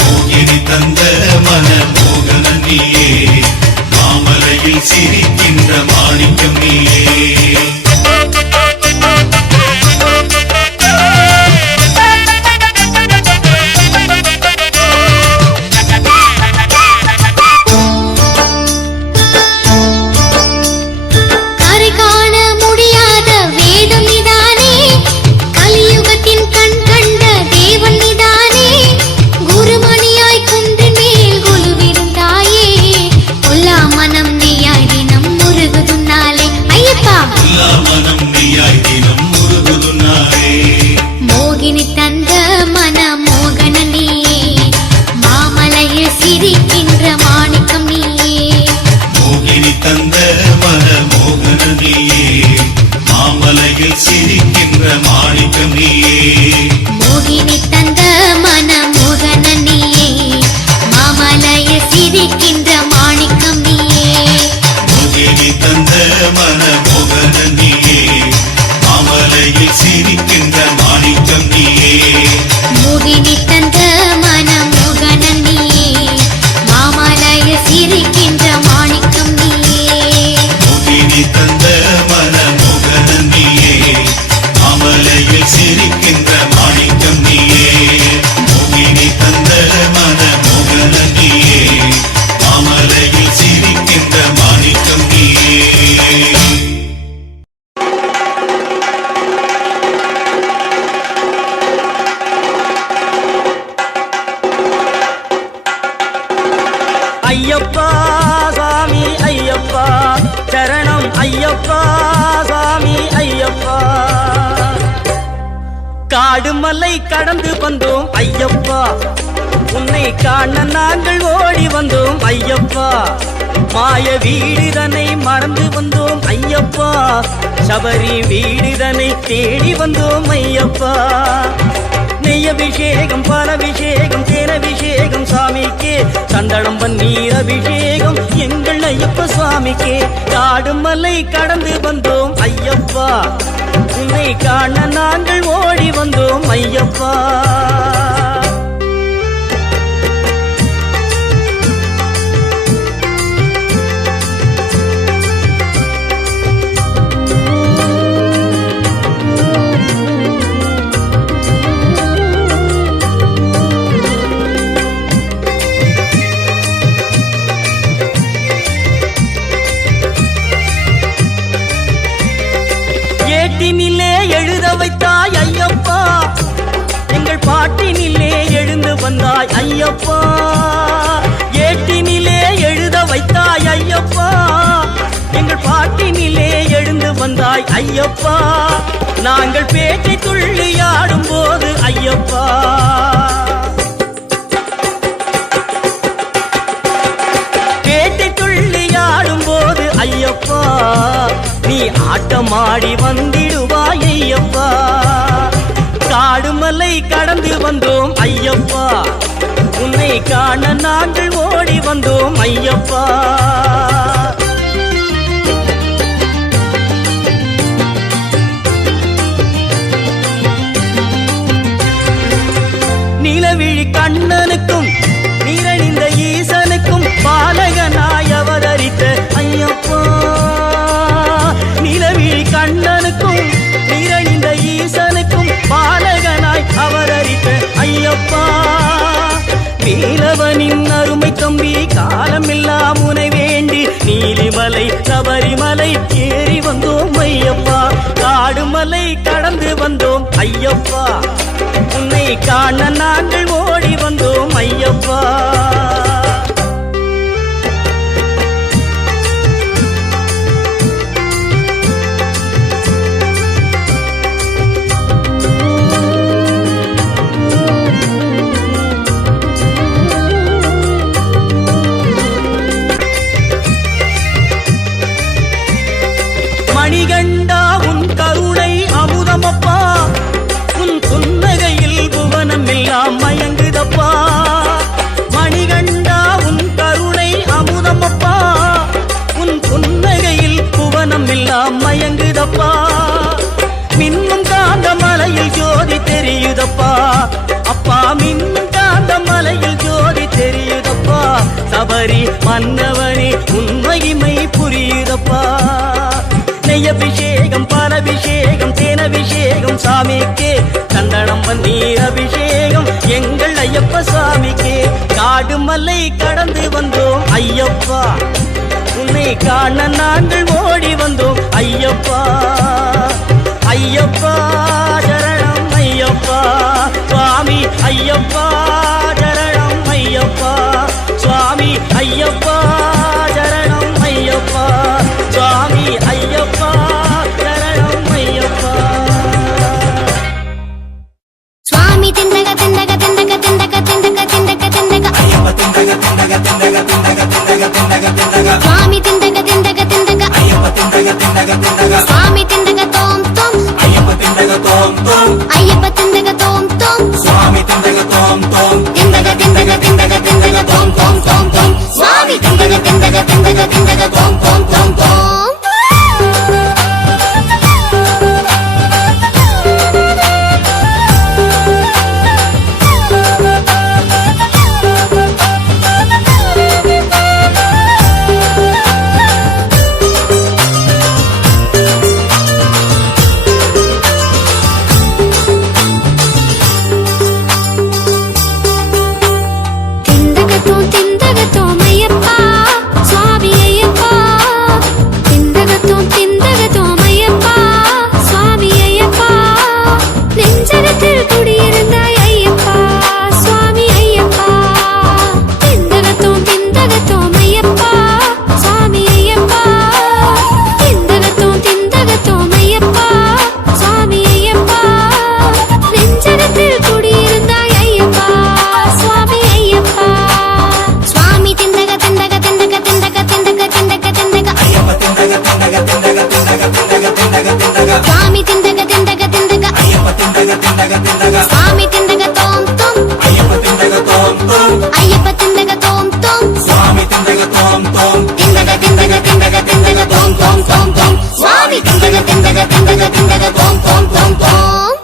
மோகினி தந்த மன மோகன நீயே மாமலையில் சிரிக்கின்ற மாணிக்கம் நீயே கரை காண முடியாத வேதம் நீதானே கலியுகத்தின் கண் கண்ட தேவன் நீதானே குருமணியாய் குன்றின் மேல் கொலுவிருந்தாயே கொல்லா மனம் நீயாய் தினம் முருகுதுன்னாலே ஐயப்பா எல்லா மனம் நீயாய் தினம் முருகுதுன்னாரே மோகினி தந்த மன மோகன நீயே மாமலையில் சிரிக்கின்ற மாணிக்கம் நீயே மோகினி தந்த மன மோகன நீயே மாமலையில் சிரிக்கின்ற மாணிக்கம் நீயே மோகினி தந்த மன மோகன நீயே மாமலையில் சிரிக்கின்ற மாணிக்கம் நீயே மோகினி தந்த மன மோகன நீயே மாமலையில் சிரிக்கின்ற மாணிக்கம் நீயே மோகினி தந்த மன மோகன நீயே மாமலையில் சிரிக்கின்ற மாணிக்கம் நீயே மோகினி தந்த மன மோகன நீயே மாமலையில் சிரிக்கின்ற மாணிக்கம் நீயே மோகினி தந்த மன மோகன நீயே மாமலையில் சிரிக்கின்ற மாணிக்கம் நீயே ஐயப்பா சாமி ஐயப்பா சரணம் ஐயப்பா சாமி ஐயப்பா காடு மலை கடந்து வந்தோம் ஐயப்பா உன்னை காண நாங்கள் ஓடி வந்தோம் ஐயப்பா மாய வீடுதனை மறந்து வந்தோம் ஐயப்பா சபரி வீடுதனை தேடி வந்தோம் ஐயப்பா நெய்யபிஷேகம் பாலபிஷேகம் தேனபிஷேகம் சாமிக்கே சந்தனம் பன்னீர் அபிஷேகம் எங்கள் ஐயப்ப சுவாமிக்கே காடு மலை கடந்து வந்தோம் ஐயப்பா உன்னை காண நாங்கள் ஓடி வந்தோம் ஐயப்பா ஏட்டினிலே எழுத வைத்தாய் ஐயப்பா எங்கள் பாட்டினிலே எழுந்து வந்தாய் ஐயப்பா ஏட்டினிலே எழுத வைத்தாய் ஐயப்பா எங்கள் பாட்டினிலே எழுந்து வந்தாய் ஐயப்பா நாங்கள் பேட்டை துள்ளியாடும் போது ஐயப்பா பேட்டை துள்ளியாடும் போது ஐயப்பா நீ ஆட்டமாடி வந்திடுவாய் ஐயப்பா காடுமலை கடந்து வந்தோம் ஐயப்பா உன்னை காண நாங்கள் ஓடி வந்தோம் ஐயப்பா நிலவிழி கண்ணனுக்கும் நீரணிந்த ஈசனுக்கும் பாலகனாய் அவதரித்த ஐயப்பா நிலவிழி கண்ணனுக்கும் நீரணிந்த ஈசனுக்கும் பாலகனாய் அவதரித்த ஐயப்பா நீலவனின் அருமை தம்பி காலமெல்லாம் உனை வேண்டி நீலிமலை சபரிமலை ஏறி வந்தோம் ஐயப்பா காடுமலை கடந்து வந்தோம் ஐயப்பா உன்னை காண நாங்கள் ஓடி வந்தோம் ஐயப்பா மணிகண்டா உன் கருணை அமுதமப்பா உன் புன்னகையில் புவனம் எல்லாம் மயங்குதப்பா அப்பா மின்காந்த மலையில் ஜோதி தெரியுதப்பா சபரி மன்னவனே உண்மைமை புரியுதப்பா நெய்யபிஷேகம் பாலபிஷேகம் தேனபிஷேகம் சாமிக்கே சந்தனம் பன்னீர் அபிஷேகம் எங்கள் ஐயப்ப சாமிக்கே காடு மலை கடந்து வந்தோம் ஐயப்பா உன்னை காண நாங்கள் ஓடி வந்தோம் ஐயப்பா ஐயப்பா சரணம் ஐயப்பா சுவாமி ஐயப்பா சரணம் ஐயப்பா சுவாமி ஐயப்பா சரணம் ஐயப்பா சுவாமி ஐயப்பா சரணம் ஐயப்பா சுவாமி திண்டக திண்டக திண்டக திண்டக திண்டக திண்டக திண்டக ஐயப்ப திண்டக திண்டக திண்டக திண்டக திண்டக திண்டக திண்டக சுவாமி திண்டக திண்டக திண்டக ஐயப்ப திண்டக திண்டக திண்டக சுவாமி திண்டக தோம் தோம் ஐயப்ப திண்டக தோம் தோம் ஐயப்ப திண்டக தோம் தோம் சுவாமி திண்டக தோம் தோம் திண்டக திண்டக திண்டக திண்டக தோம் தோம் தோம் தோம் சுவாமி திண்டக திண்டக திண்டக திண்டக தோம் தோம் தோம் தோம்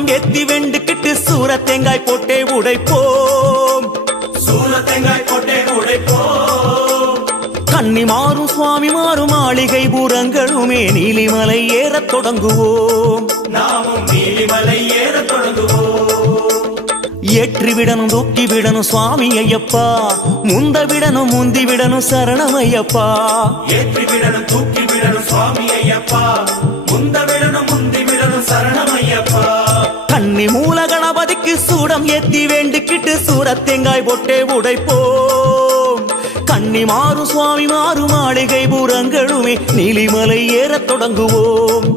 சூடம் ஏத்தி வெண்டுக்கிட்டு சூர தேங்காய் போட்டே உடைப்போம். சூர தேங்காய் போட்டே உடைப்போம். கன்னி மாறும் சுவாமி மாறும் மாளிகை பூரங்களுமே நீலிமலை ஏறத் தொடங்குவோம். நாமும் நீலிமலை ஏறத் தொடங்குவோம். ஏற்றி விடணும் தூக்கி விடணும் சுவாமி ஐயப்பா, முந்த விடணும் முந்தி விடணும் சரணம் ஐயப்பா. ஏற்றி விடணும் தூக்கி விடணும் சுவாமி ஐயப்பா, முந்த விடணும் முந்தி விடணும் சரணம் ஐயப்பா. கன்னி மூல கணபதிக்கு சூடம் ஏத்தி வேண்டிக்கிட்டு சூர தேங்காய் போட்டே உடைப்போம். கன்னி மாறும் சுவாமி மாறும் மாளிகை பூரங்களுமே நீலிமலை ஏறத் தொடங்குவோம்.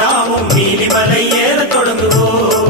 நாமும் நீலிமலை ஏறத் தொடங்குவோம்.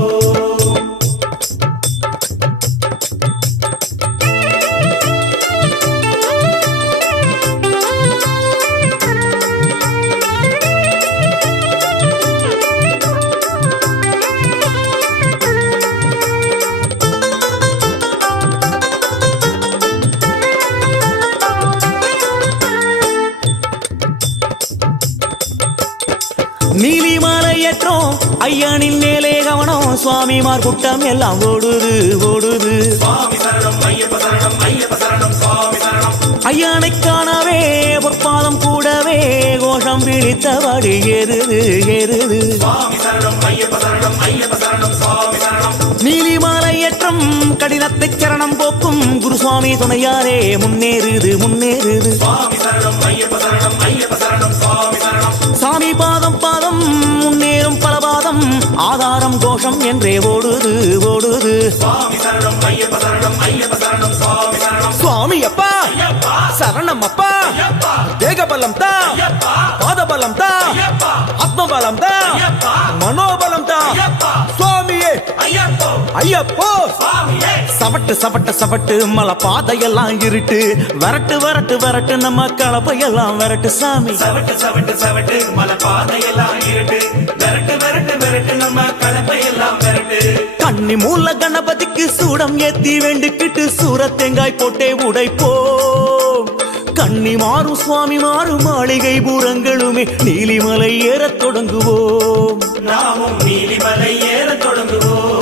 நீலிமலை ஏற்றோம் ஐயனின் மேலே கவனம், சுவாமிமார் கூட்டம் எல்லாம் ஓடுது ஓடுது. சுவாமி சரணம் ஐயப்ப சரணம் ஐயப்ப சரணம் சுவாமி சரணம். ஐயனை காணவே பொற்பாதம் கூடவே கோஷம் பிடித்தபடி ஏறுது ஏறுது. சுவாமி சரணம் ஐயப்ப சரணம் ஐயப்ப சரணம் சுவாமி சரணம். நீலிமலை ஏற்றம் கடினத்தை சரணம் போக்கும் குருசுவாமி துணையாரே முன்னேறுது முன்னேறுது. சுவாமி சரணம் ஐயப்ப சரணம் ஐயப்ப சரணம் சுவாமி சரணம். சாமி பாதம் பாதம் முன்னேறும் பலபாதம் ஆதாரம் கோஷம் என்றே ஓடுது ஓடுது. சுவாமி சரணம் ஐயப்ப சரணம் ஐயப்ப சரணம் சுவாமி சரணம். சுவாமி அப்பா ஐயப்பா சரணம் அப்பா, ஐயப்பா தேகபலம் தா, ஐயப்பா பாதபலம் தா, ஐயப்பா ஆத்மபலம் தா, ஐயப்பா மனோபலம் தா. ஐயப்பா சுவாமியே ஐயப்போ ஐயப்போ சுவாமியே. சவட்டு சவட்டு சவட்டு மலை பாதையெல்லாம் இருட்டு, வரட்டு வரட்டு வரட்டு நம்ம கலப்பையெல்லாம் வரட்டு சாமி. சவட்டு சவட்டு சவட்டு மலை பாதையெல்லாம் இருட்டு, விரட்டு விரட்டு விரட்டு நம்ம கலப்பையெல்லாம் விரட்டு. கன்னி மூல கணபதிக்கு சூடம் ஏத்தி வேண்டுக்கிட்டு சூர தேங்காய் போட்டே உடைப்போம். கன்னி மாறும் சுவாமி மாறும் மாளிகை பூரங்களுமே நீலிமலை ஏறத் தொடங்குவோம். நாமும் நீலிமலை ஏறத் தொடங்குவோம்.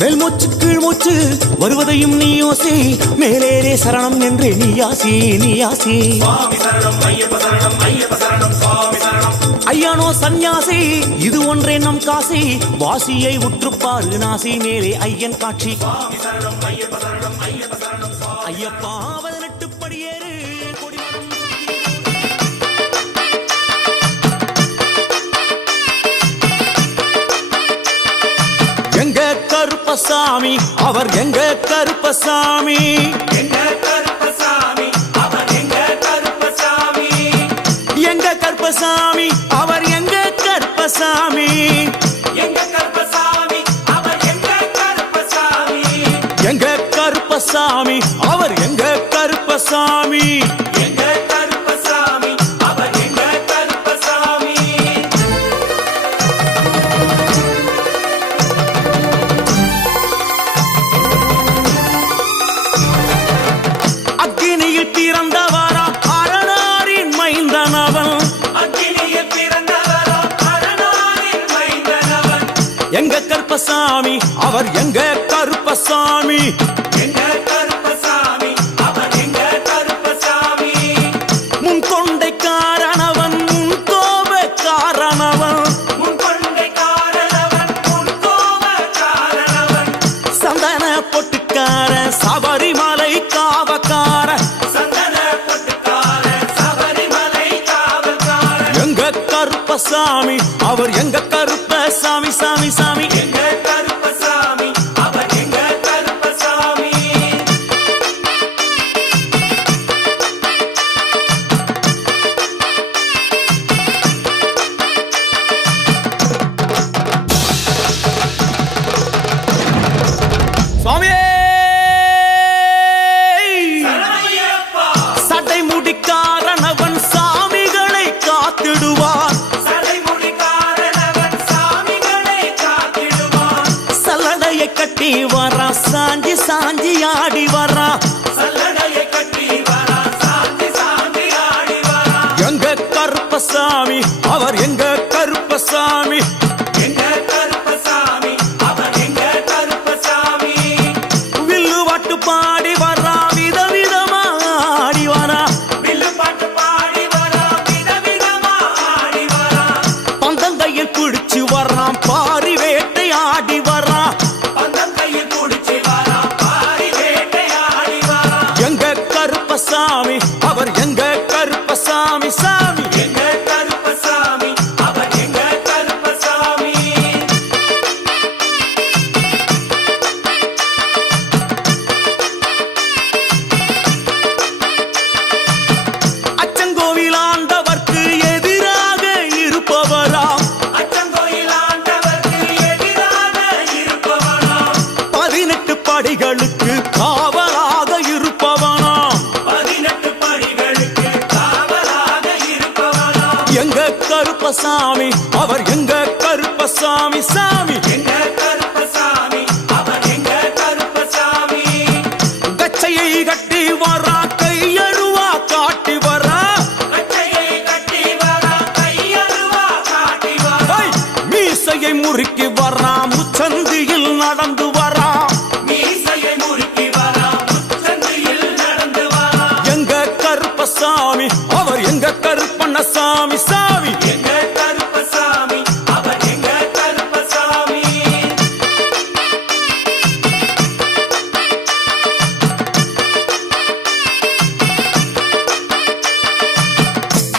மேல் மூச்சு கீழ் மூச்சு வருவதையும் நீ யோசி, மேலேரே சரணம் என்றே நீ யாசி நீ யாசி. சுவாமி சரணம் ஐயப்ப சரணம் ஐயப்ப சரணம் சுவாமி சரணம். ஐயானோ சந்நியாசி இது ஒன்றே நம் காசி, வாசியை உற்றுப்பாரு நாசி மேலே ஐயன் காட்சி. சுவாமி சரணம் ஐயப்ப சரணம் ஐயப்ப சரணம் சுவாமி. ஐயப்பா 18 படியேறு கொடிமரம் எங்க கருப்பசாமி அவர் எங்க கருப்பசாமி. எங்க கருப்பசாமி அவர் எங்க கருப்பசாமி. எங்க கருப்பசாமி அவர் எங்க கருப்பசாமி. எங்க கருப்பசாமி அவர் எங்க கருப்பசாமி. எங்க கருப்பசாமி அவர் எங்க கருப்பசாமி. எங்க கருப்பசாமி அவர் எங்க கருப்பசாமி. அக்கினியில் பிறந்தவரா அரணாரின் மைந்தனவன். அக்கினியில் பிறந்தவரோ அரணாரின் மைந்தனவன். எங்க கருப்பசாமி அவர் எங்க கருப்பசாமி. எங்க கருப்பசாமி அவர் எங்க கருப்பசாமி. முன் கொண்டை காரணவன் முன் கோப காரணவன். முன் கொண்டை காரணவன் முன் கோப காரணவன். சந்தன பொட்டுக்கார சபரிமலை காவக்கார. சந்தன பொட்டுக்கார சபரிமலை காவல்கார. எங்க கருப்பசாமி அவர் எங்க கருப்பசாமி சாமி சாமி. எங்க கருப்பசாமி அவர் எங்க கருப்பசாமி. சுவாமியே கருப்பசாமி எங்க கருப்பசாமி அவர் எங்க கருப்பசாமி வில்லு பாட்டு பாடி வரா விதவிதமா ஆடி வரா வில்லு பாட்டு பாடி வரா விதவிதமா ஆடி வரா பந்தங்கையில் பிடிச்சு வர்றான் பாரி வேட்டை ஆடி வரா பந்தம் கையில் குடிச்சு வரா பாரி வேட்டையாடி வரா எங்க கருப்பசாமி அவர் எங்க கருப்பசாமி சாமி எங்க கருப்பசாமி அவர் எங்க கருப்பசாமி அச்சங்கோவில் ஆண்டவர்க்கு எதிராக இருப்பவராம் அச்சங்கோயில் ஆண்டவருக்கு எதிராக இருப்பவனாம் 18 படிகளுக்கு காவலாக இருப்பவனாம் 18 படிகளுக்கு காவலாக இருப்பவனாம் எங்க கருப்பசாமி அவர் எங்க கருப்பசாமி சாமி எங்க கருப்பசாமி அவர் எங்க கருப்பசாமி கச்சையை கட்டி வரா கையழுவா காட்டி வரா கச்சையை கட்டி வரா கையருவா காட்டி வரா ஐ! மீசையை முறுக்கி வரா முச்சந்தியில் நடந்து வரா மீசையை முறுக்கி வரா முச்சந்தியில் நடந்து வரா எங்க கருப்பசாமி அவர் எங்க கருப்பண்ணசாமி சாமி எங்க கருப்பசாமி அவர் எங்க கருப்பசாமி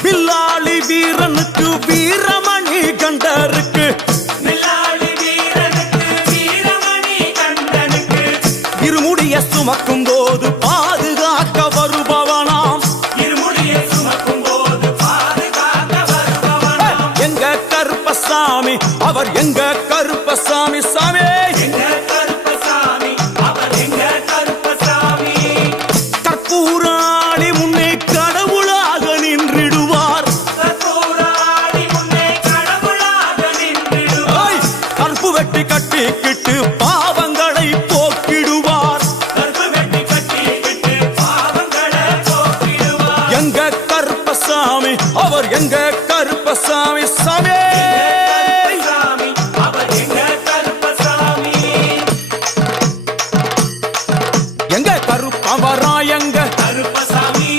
வில்லாளி வீரனுக்கு வீரமணி கண்டருக்கு நிலாளி வீரனுக்கு வீரமணி கண்டனுக்கு இருமுடிய சுமக்கும் போது பாதுகாக்க வருபவனாம் இருமுடியை சுமக்கும் போது பாதுகாக்க வருபவனாம் எங்க கருப்பசாமி அவர் எங்க கருப்பசாமி சாமி எங்க கருப்பசாமி அவர் எங்க கருப்பசாமி கற்பூராளி முன்னே கடவுளாக நின்றிடுவார் கற்பூராடி முன்னே கடவுளாக நின்றிடுவார் ஐ! கற்பு வெட்டி கட்டிக்கிட்டு பாவங்களை போக்கிடுவார் கற்பு வெட்டி கட்டிக்கிட்டு பாவங்களை போக்கிடுவார் எங்க கருப்பசாமி அவர் எங்க கருப்பசாமி சாமி கருப்பசாமி அவர் எங்க கருப்பசாமி எங்க கருப்பம் வரா எங்க கருப்பசாமி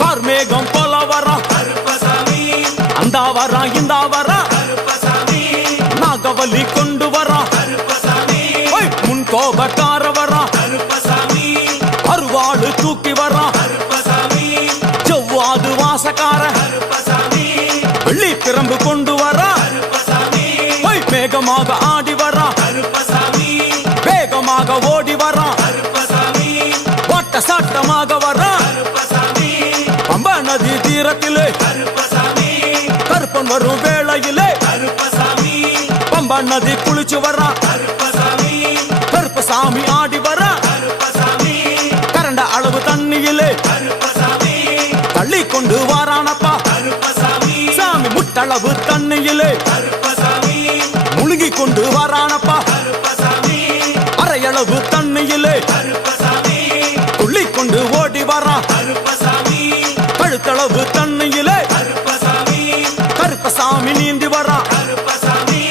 கார்மேகம் போல வரா கருப்பசாமி அந்த வரா இந்த வரா கருப்பசாமி நாகவலி கொண்டு வரா கருப்பசாமி ஐ! முன் கோபக்கார வரா கருப்பசாமி அருவாடு தூக்கி வரா கருப்பசாமி செவ்வாது வாசக்கார கருப்பசாமி வெள்ளி பிரம்பு கொண்டு வரா கருப்பசாமி ஐ! வேகமாக ஆடி வரா கருப்பசாமி வேகமாக ஓடி வரா கருப்பசாமி ஓட்ட சாட்டமாக வரா கருப்பசாமி பம்பா நதி தீரத்திலே கருப்பசாமி கருப்பன் வரும் வேளையிலே கருப்பசாமி பம்பா நதி குளிச்சு வரா கருப்பசாமி கருப்பசாமி ஆடி வரா கருப்பசாமி கரண்ட அளவு தண்ணியிலே கருப்பசாமி தள்ளி கொண்டு வாரானப்பா கருப்பசாமி சாமி முட்டளவு தண்ணியிலே கருப்பசாமி முழுகி கொண்டு வாரானப்பா கருப்பசாமி அரையளவு தண்ணியிலே கருப்பசாமி துள்ளி கொண்டு ஓடி வரா கருப்பசாமி கழுத்தளவு தண்ணியிலே கருப்பசாமி கருப்பசாமி நீந்தி வரா கருப்பசாமி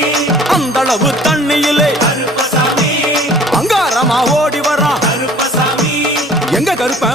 அந்தளவு தண்ணியிலே கருப்பசாமி அங்காரமா ஓடி வரா கருப்பசாமி எங்க கருப்ப